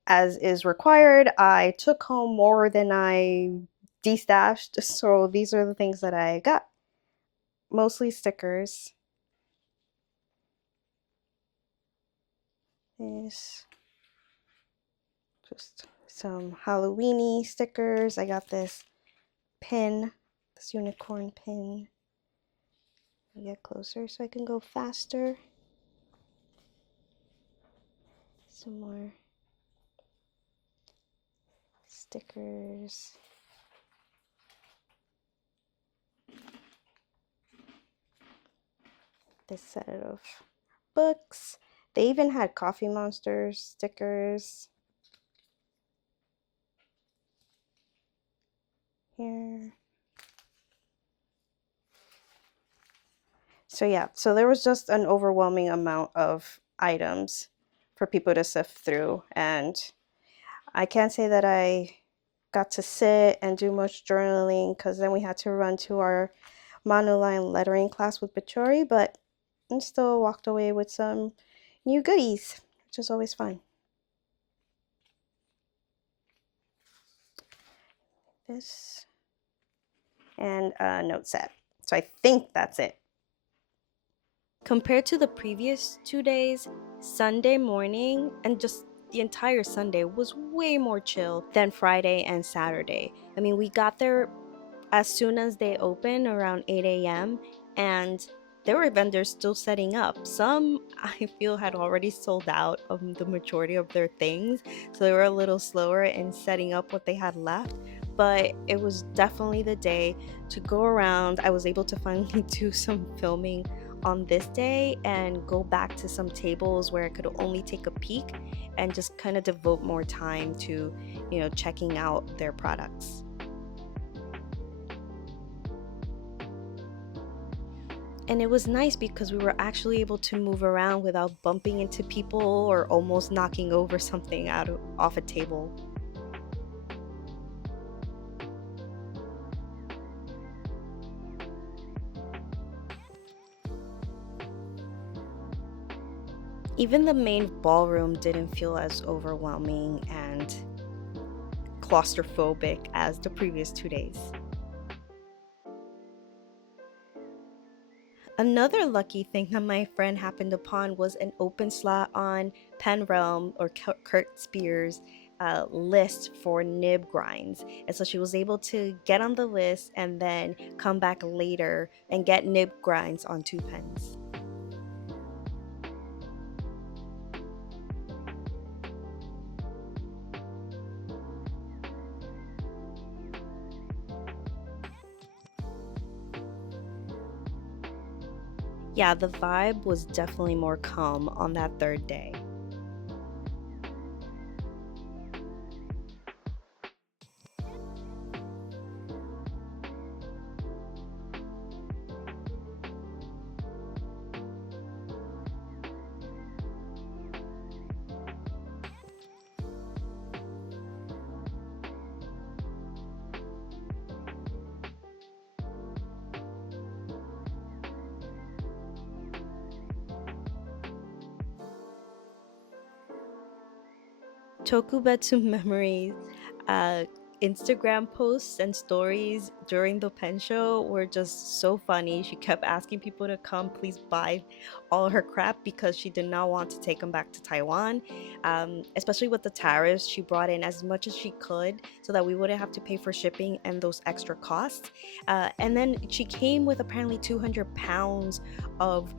as is required, I took home more than I de-stashed, so these are the things that I got. Mostly stickers. This, just some Halloweeny stickers. I got this pin, this unicorn pin. Let me get closer so I can go faster. Some more stickers. This set of books. They even had Coffee Monsters stickers. Here. So yeah, so there was just an overwhelming amount of items for people to sift through, and I can't say that I got to sit and do much journaling because then we had to run to our Monoline lettering class with Bechori, but I still walked away with some new goodies, which is always fun. This and a note set. So I think that's it. Compared to the previous 2 days, Sunday morning and just the entire Sunday was way more chill than Friday and Saturday. I mean, we got there as soon as they opened around 8 a.m. and there were vendors still setting up. Some, I feel, had already sold out of the majority of their things, so they were a little slower in setting up what they had left. But it was definitely the day to go around. I was able to finally do some filming on this day and go back to some tables where I could only take a peek and just kind of devote more time to, checking out their products. And it was nice because we were actually able to move around without bumping into people or almost knocking over something off a table. Even the main ballroom didn't feel as overwhelming and claustrophobic as the previous 2 days. Another lucky thing that my friend happened upon was an open slot on Pen Realm or Kurt Spears' list for nib grinds. And so she was able to get on the list and then come back later and get nib grinds on 2 pens. Yeah, the vibe was definitely more calm on that 3rd day. Tokubetsu memories, Instagram posts and stories during the pen show were just so funny. She kept asking people to come please buy all her crap because she did not want to take them back to Taiwan. Especially with the tariffs, she brought in as much as she could so that we wouldn't have to pay for shipping and those extra costs. And then she came with apparently 200 pounds of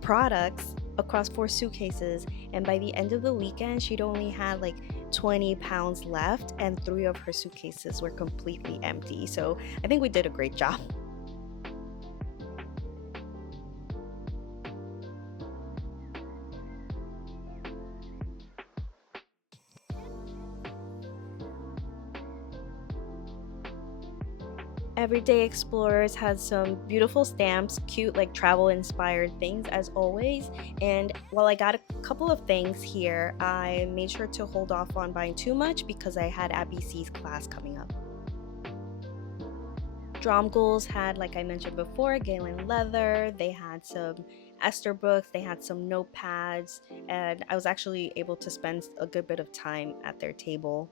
products across 4 suitcases, and by the end of the weekend she'd only had like 20 pounds left and 3 of her suitcases were completely empty. So I think we did a great job. Everyday Explorers had some beautiful stamps, cute like travel inspired things as always. And while I got a couple of things here, I made sure to hold off on buying too much because I had Abbey Sy's class coming up. Dromgools had, like I mentioned before, Galen leather. They had some Esther books, they had some notepads, and I was actually able to spend a good bit of time at their table.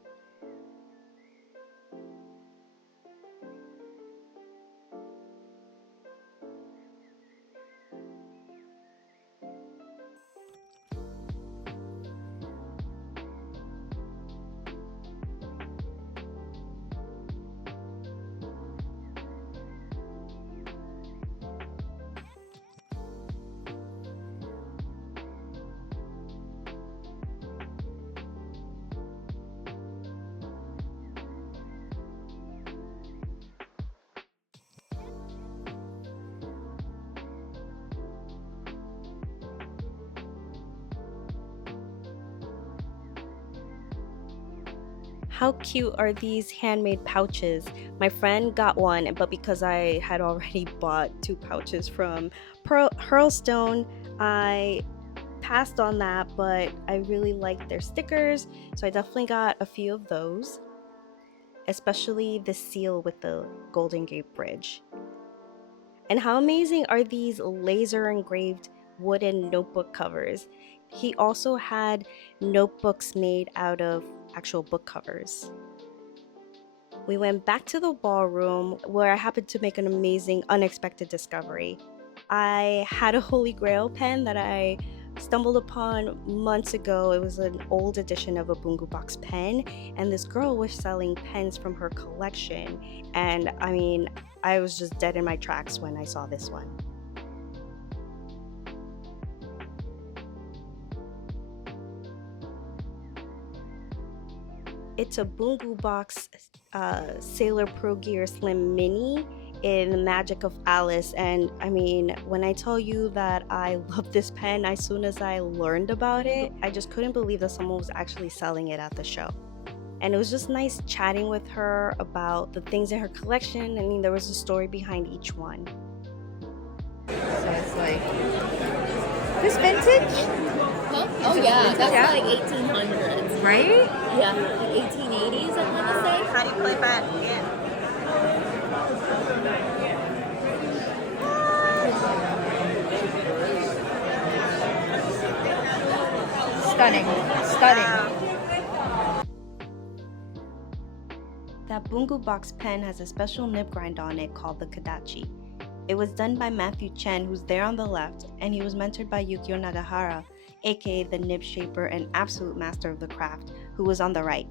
How cute are these handmade pouches? My friend got one, but because I had already bought 2 pouches from Hurlstone, I passed on that, but I really liked their stickers, so I definitely got a few of those, especially the seal with the Golden Gate Bridge. And how amazing are these laser engraved wooden notebook covers? He also had notebooks made out of actual book covers. We went back to the ballroom where I happened to make an amazing unexpected discovery. I had a Holy Grail pen that I stumbled upon months ago. It was an old edition of a Bungu Box pen, and this girl was selling pens from her collection, and I mean, I was just dead in my tracks when I saw this one. It's a Bungu Box Sailor Pro Gear Slim Mini, in the magic of Alice. And I mean, when I tell you that I love this pen, as soon as I learned about it, I just couldn't believe that someone was actually selling it at the show. And it was just nice chatting with her about the things in her collection. I mean, there was a story behind each one. So it's like this vintage? Huh? Oh yeah, that's Yeah. like 1800s. Right? Yeah, like 1880s, I want to say. How do you play back? Yeah. Stunning. Stunning. That Bungu box pen has a special nib grind on it called the Kadachi. It was done by Matthew Chen, who's there on the left, and he was mentored by Yukio Nagahara, aka the nib shaper and absolute master of the craft, who was on the right.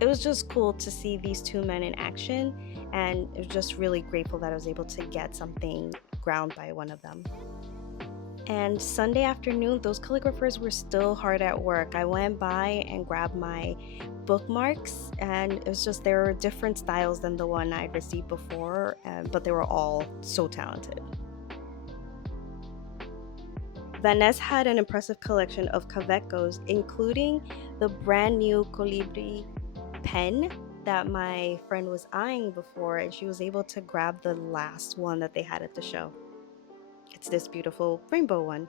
It was just cool to see these two men in action, and it was just really grateful that I was able to get something ground by one of them. And Sunday afternoon, those calligraphers were still hard at work. I went by and grabbed my bookmarks, and it was just, there were different styles than the one I'd received before, but they were all so talented. Van Ness had an impressive collection of Cavecos, including the brand new Colibri pen that my friend was eyeing before, and she was able to grab the last one that they had at the show. It's this beautiful rainbow one.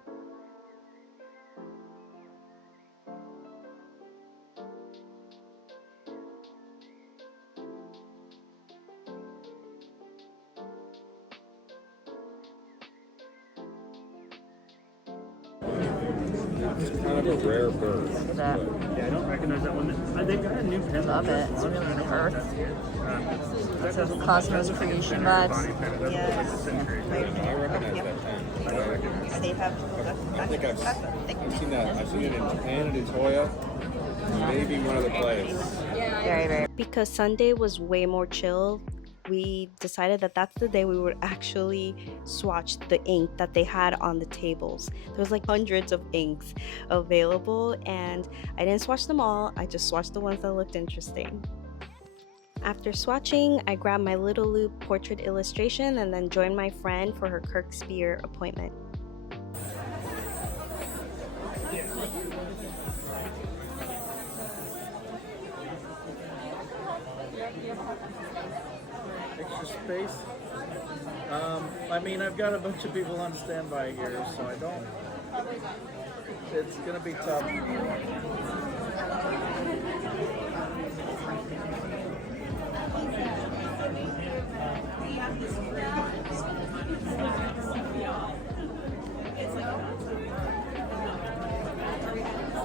It's kind of a rare bird. Look at that. Yeah, I don't recognize that one. They've got a new pen. Love it. It's really earth. It's a Cosmos creation vibes. Yes. I recognize that pen. They have. I think I've seen that. I've seen it in Japan and in Toya. Maybe one other place. Very, very. Because Sunday was way more chill, we decided that that's the day we would actually swatch the ink that they had on the tables. There was like hundreds of inks available, and I didn't swatch them all. I just swatched the ones that looked interesting. After swatching, I grabbed my Little Loop portrait illustration and then joined my friend for her Kirk-Spear appointment. Extra space. I mean, I've got a bunch of people on standby here, so I don't. It's gonna be tough.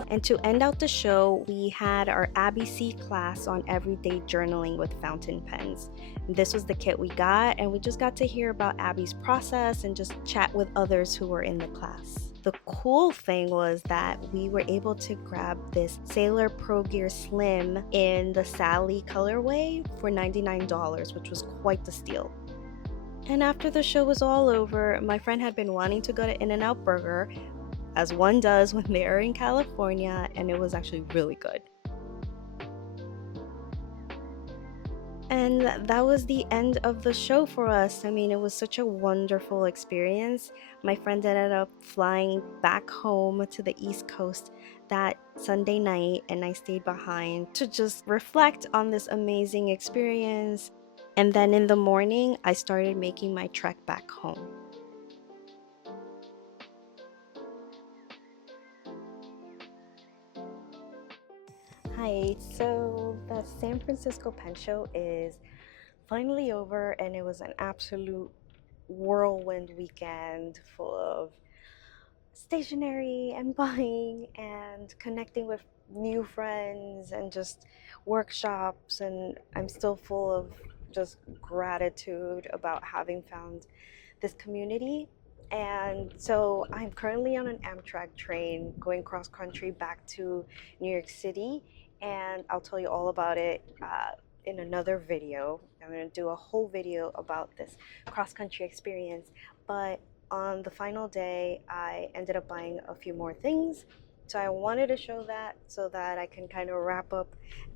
And to end out the show, we had our Abbey Sy class on everyday journaling with fountain pens. This was the kit we got, and we just got to hear about Abby's process and just chat with others who were in the class. The cool thing was that we were able to grab this Sailor Pro Gear Slim in the Sally colorway for $99, which was quite the steal. And after the show was all over, my friend had been wanting to go to In-N-Out Burger, as one does when they are in California, and it was actually really good. And that was the end of the show for us. I mean, it was such a wonderful experience. My friend ended up flying back home to the East Coast that Sunday night, and I stayed behind to just reflect on this amazing experience. And then in the morning, I started making my trek back home. Hi, so the San Francisco Pen Show is finally over, and it was an absolute whirlwind weekend full of stationery and buying and connecting with new friends and just workshops, and I'm still full of just gratitude about having found this community. And so I'm currently on an Amtrak train going cross country back to New York City, and I'll tell you all about it in another video. I'm going to do a whole video about this cross country experience, but on the final day I ended up buying a few more things, so I wanted to show that so that I can kind of wrap up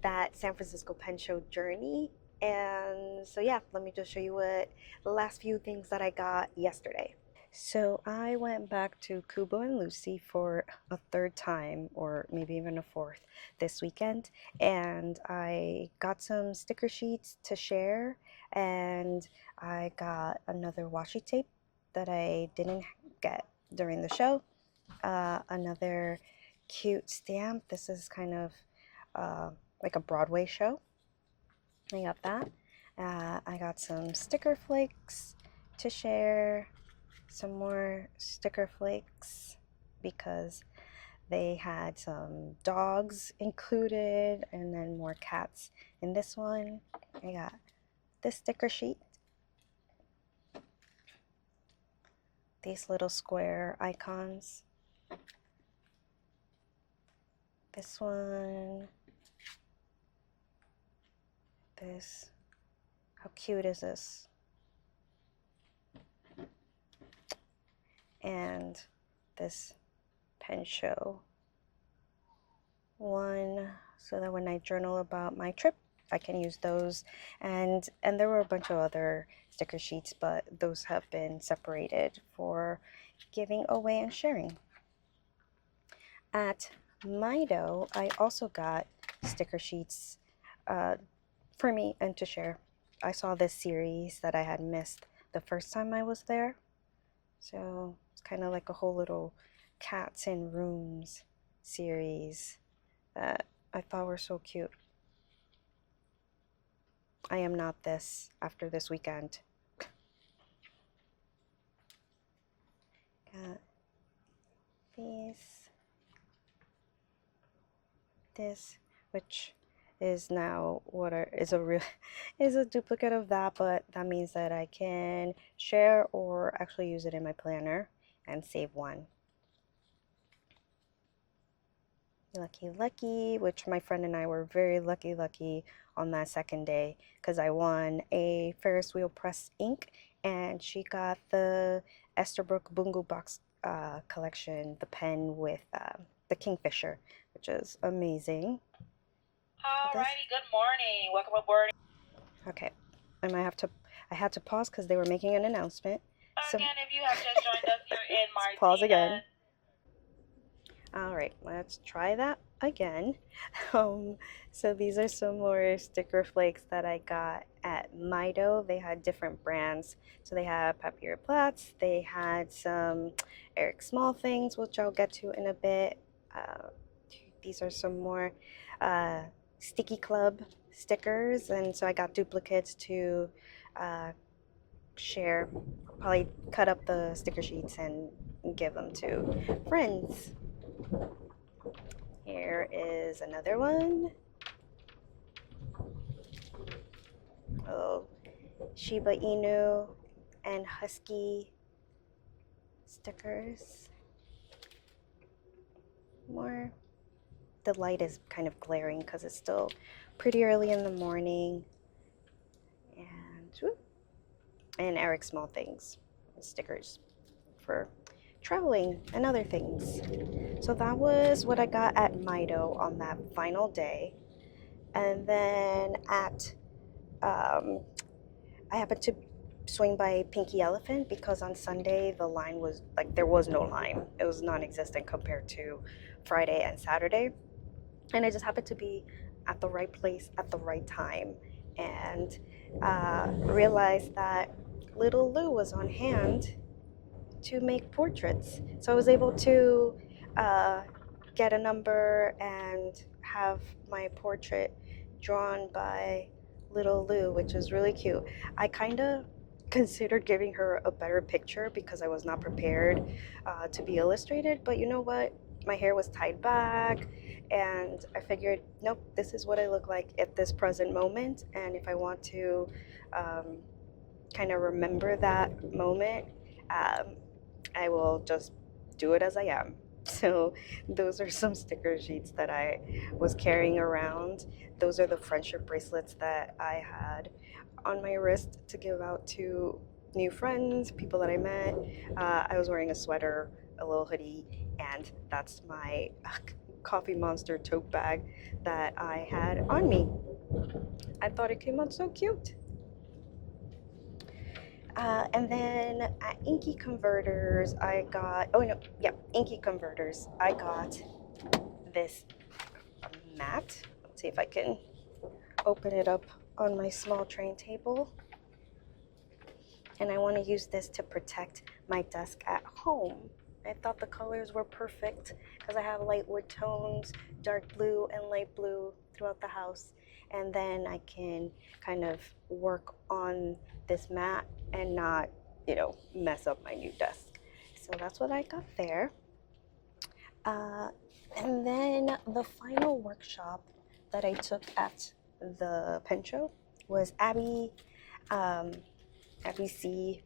that San Francisco Pen Show journey And so yeah, let me just show you what the last few things that I got yesterday. So I went back to Kubo and Lucy for a third time, or maybe even a fourth, this weekend, and I got some sticker sheets to share, and I got another washi tape that I didn't get during the show, another cute stamp. This is kind of like a Broadway show. I got that. I got some sticker flakes to share, some more sticker flakes because they had some dogs included and then more cats in this one. I got this sticker sheet, these little square icons, this one, this. How cute is this? And this pen show one, so that when I journal about my trip, I can use those. And there were a bunch of other sticker sheets, but those have been separated for giving away and sharing. At Mido, I also got sticker sheets for me and to share. I saw this series that I had missed the first time I was there. So it's kind of like a whole little cats in rooms series that I thought were so cute. I am not this after this weekend. Got this, which is now is a duplicate of that, but that means that I can share or actually use it in my planner and save one. Lucky Lucky, which my friend and I were very lucky on that second day because I won a Ferris wheel press ink and she got the Esterbrook Bungu Box collection, the pen with the Kingfisher, which is amazing. Alrighty, good morning. Welcome aboard. Okay, I had to pause because they were making an announcement. Again, if you have just joined us, you're in Martina. Pause again. All right, let's try that again. So these are some more sticker flakes that I got at Mido. They had different brands. So they had Papier Platz, they had some Eric Small things, which I'll get to in a bit. These are some more Sticky Club stickers, and so I got duplicates to share. Probably cut up the sticker sheets and give them to friends. Here is another one. Oh, Shiba Inu and Husky stickers. More. The light is kind of glaring because it's still pretty early in the morning. And Eric Small things, stickers for traveling and other things. So that was what I got at Mido on that final day. And then at I happened to swing by Pinky Elephant because on Sunday the line was like, there was no line. It was non-existent compared to Friday and Saturday. And I just happened to be at the right place at the right time and realized that little Lou was on hand to make portraits. So I was able to get a number and have my portrait drawn by little Lou, which was really cute. I kind of considered giving her a better picture because I was not prepared to be illustrated, but you know what? My hair was tied back and I figured, nope, this is what I look like at this present moment, and if I want to kind of remember that moment, I will just do it as I am. So those are some sticker sheets that I was carrying around. Those are the friendship bracelets that I had on my wrist to give out to new friends, people that I met. I was wearing a sweater, a little hoodie, and that's my Coffee Monster tote bag that I had on me. I thought it came out so cute. And then at Inky Converters, I got, Inky Converters, I got this mat. Let's see if I can open it up on my small train table. And I want to use this to protect my desk at home. I thought the colors were perfect because I have light wood tones, dark blue and light blue throughout the house. And then I can kind of work on this mat and not, mess up my new desk. So that's what I got there. And then the final workshop that I took at the pen show was Abbey Sy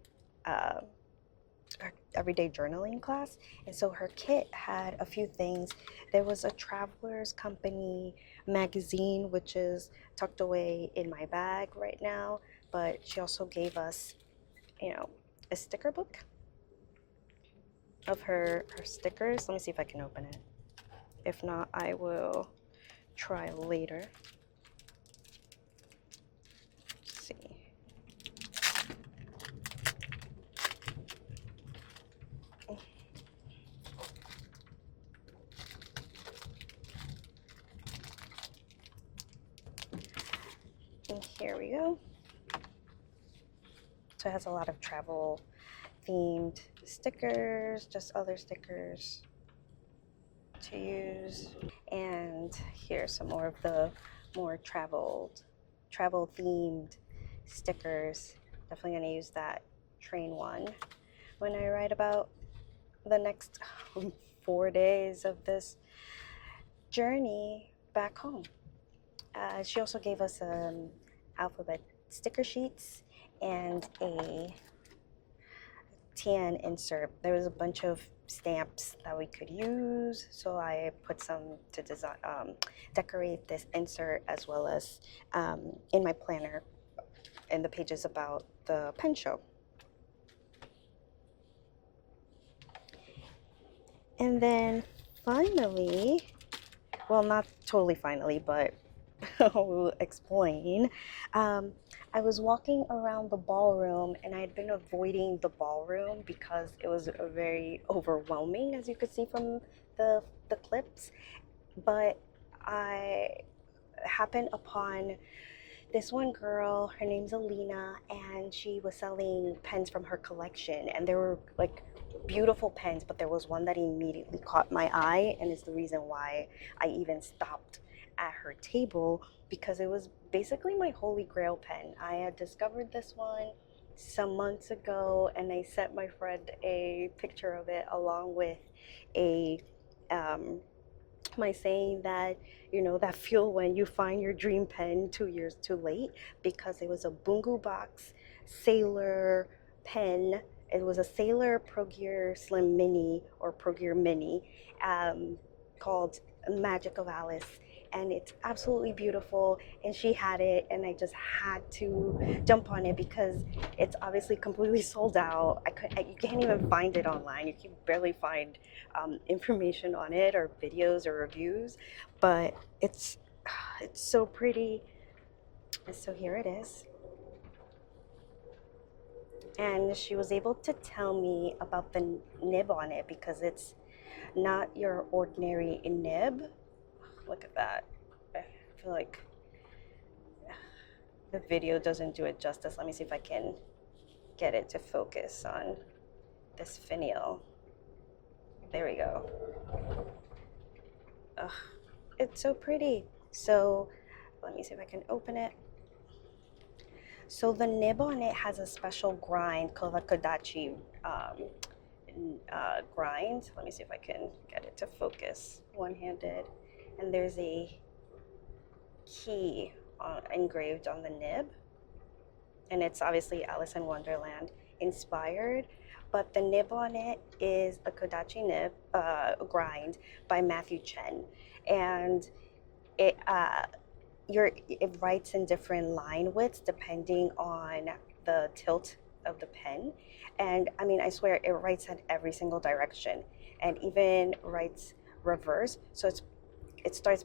her everyday journaling class. And so her kit had a few things. There was a Traveler's Company magazine, which is tucked away in my bag right now, but she also gave us, a sticker book of her stickers. Let me see if I can open it. If not, I will try later. Let's see. And here we go. So it has a lot of travel themed stickers, just other stickers to use. And here's some more of the more travel themed stickers. Definitely gonna use that train one when I write about the next 4 days of this journey back home. She also gave us alphabet sticker sheets and a tan insert. There was a bunch of stamps that we could use, so I put some to decorate this insert, as well as in my planner in the pages about the pen show. And then finally, well, not totally finally, but I'll explain. I was walking around the ballroom, and I had been avoiding the ballroom because it was very overwhelming, as you could see from the clips. But I happened upon this one girl. Her name's Alina, and she was selling pens from her collection, and they were like beautiful pens, but there was one that immediately caught my eye, and is the reason why I even stopped at her table, because it was basically my holy grail pen. I had discovered this one some months ago, and I sent my friend a picture of it along with a my saying that, that feel when you find your dream pen 2 years too late, because it was a Bungu Box Sailor pen. It was a Sailor Pro Gear Slim Mini, or Pro Gear Mini, called Magic of Alice. And it's absolutely beautiful, and she had it, and I just had to jump on it because it's obviously completely sold out. You can't even find it online. You can barely find information on it, or videos, or reviews, but it's so pretty. And so here it is. And she was able to tell me about the nib on it, because it's not your ordinary nib. Look at that. I feel like the video doesn't do it justice. Let me see if I can get it to focus on this finial. There we go. Ugh, it's so pretty. So let me see if I can open it. So the nib on it has a special grind called a Kodachi grind. Let me see if I can get it to focus one-handed. And there's a key engraved on the nib, and it's obviously Alice in Wonderland inspired, but the nib on it is a Kodachi nib grind by Matthew Chen, and it writes in different line widths depending on the tilt of the pen. And I mean, I swear it writes in every single direction, and even writes reverse, so it's it starts,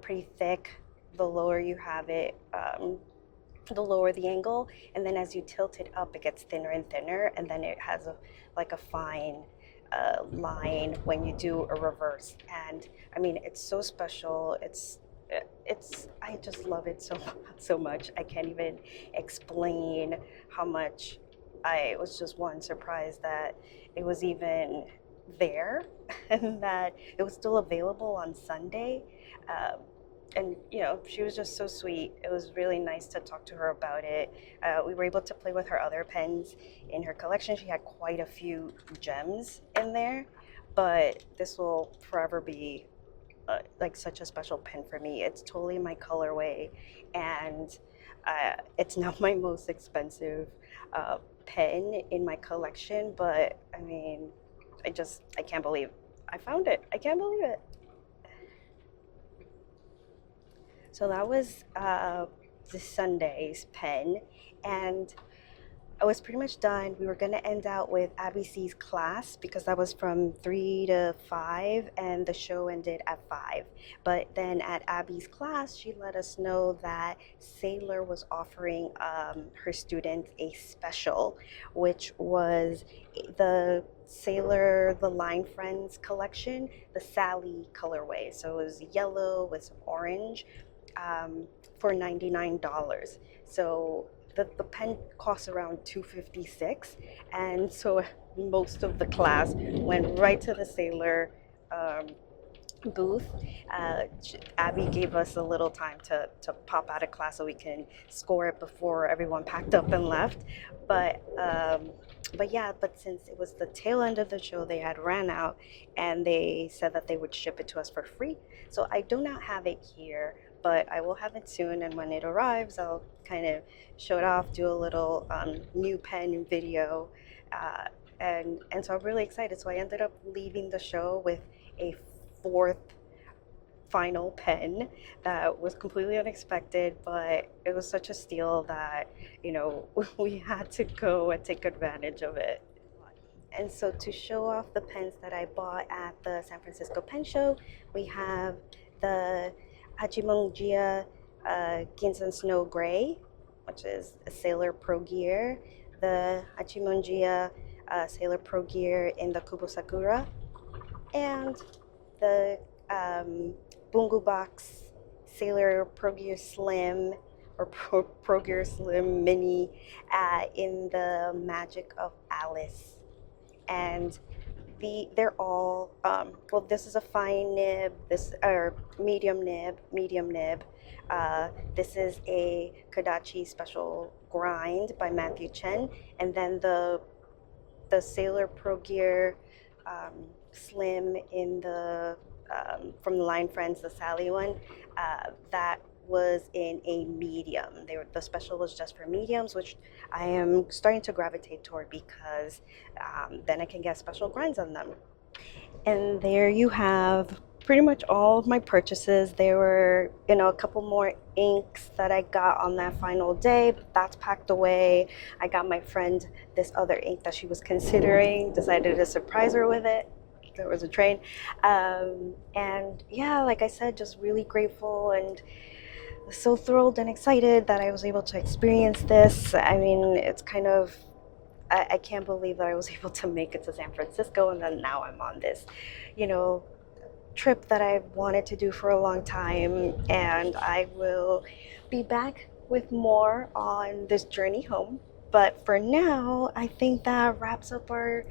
pretty thick the lower you have it, the lower the angle, and then as you tilt it up, it gets thinner and thinner, and then it has like a fine line when you do a reverse. And I mean, it's so special. I just love it so much. I can't even explain how much. I was just surprised that it was even there and that it was still available on Sunday. And she was just so sweet. It was really nice to talk to her about it. We were able to play with her other pens in her collection. She had quite a few gems in there, but this will forever be like such a special pen for me. It's totally my colorway, and it's now my most expensive pen in my collection. But I mean, I can't believe I found it. I can't believe it. So that was this Sunday's pen, and I was pretty much done. We were going to end out with Abbey Sy's class because that was from 3 to 5 and the show ended at 5. But then at Abby's class, she let us know that Sailor was offering her students a special, which was the Sailor The Line Friends collection, the Sally colorway. So it was yellow with some orange for $99. So the pen costs around $256, and so most of the class went right to the Sailor booth. Abby gave us a little time to pop out of class so we can score it before everyone packed up and left. But since it was the tail end of the show, they had ran out, and they said that they would ship it to us for free. So I do not have it here, but I will have it soon, and when it arrives, I'll kind of show it off, do a little new pen video, and so I'm really excited. So I ended up leaving the show with a fourth final pen that was completely unexpected, but it was such a steal that we had to go and take advantage of it. And so to show off the pens that I bought at the San Francisco Pen Show, we have the Hachimongia Ginsan Snow Gray, which is a Sailor Pro Gear, the Hachimongia Sailor Pro Gear in the Kubo Sakura, and the Bungu Box Sailor Pro Gear Slim or Pro Gear Slim Mini in the Magic of Alice. And they're all this is a fine nib, this or medium nib. This is a Kodachi special grind by Matthew Chen, and then the Sailor Pro Gear Slim in the from the Line Friends, the Sally one, that was in a medium. The special was just for mediums, which I am starting to gravitate toward because then I can get special grinds on them. And there you have pretty much all of my purchases. There were, a couple more inks that I got on that final day, but that's packed away. I got my friend this other ink that she was considering, decided to surprise her with it. There was a train. And yeah, like I said, just really grateful and so thrilled and excited that I was able to experience this. I mean, it's kind of, I can't believe that I was able to make it to San Francisco, and then now I'm on this, trip that I wanted to do for a long time, and I will be back with more on this journey home. But for now, I think that wraps up our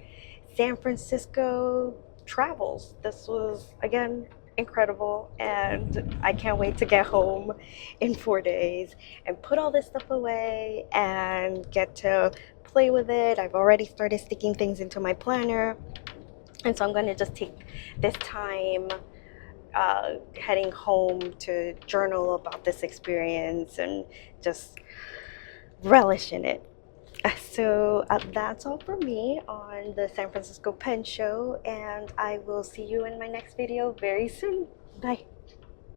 San Francisco travels. This was, again, incredible, and I can't wait to get home in 4 days and put all this stuff away and get to play with it. I've already started sticking things into my planner, and so I'm going to just take this time heading home to journal about this experience and just relish in it. So that's all for me on the San Francisco Pen Show, and I will see you in my next video very soon. Bye.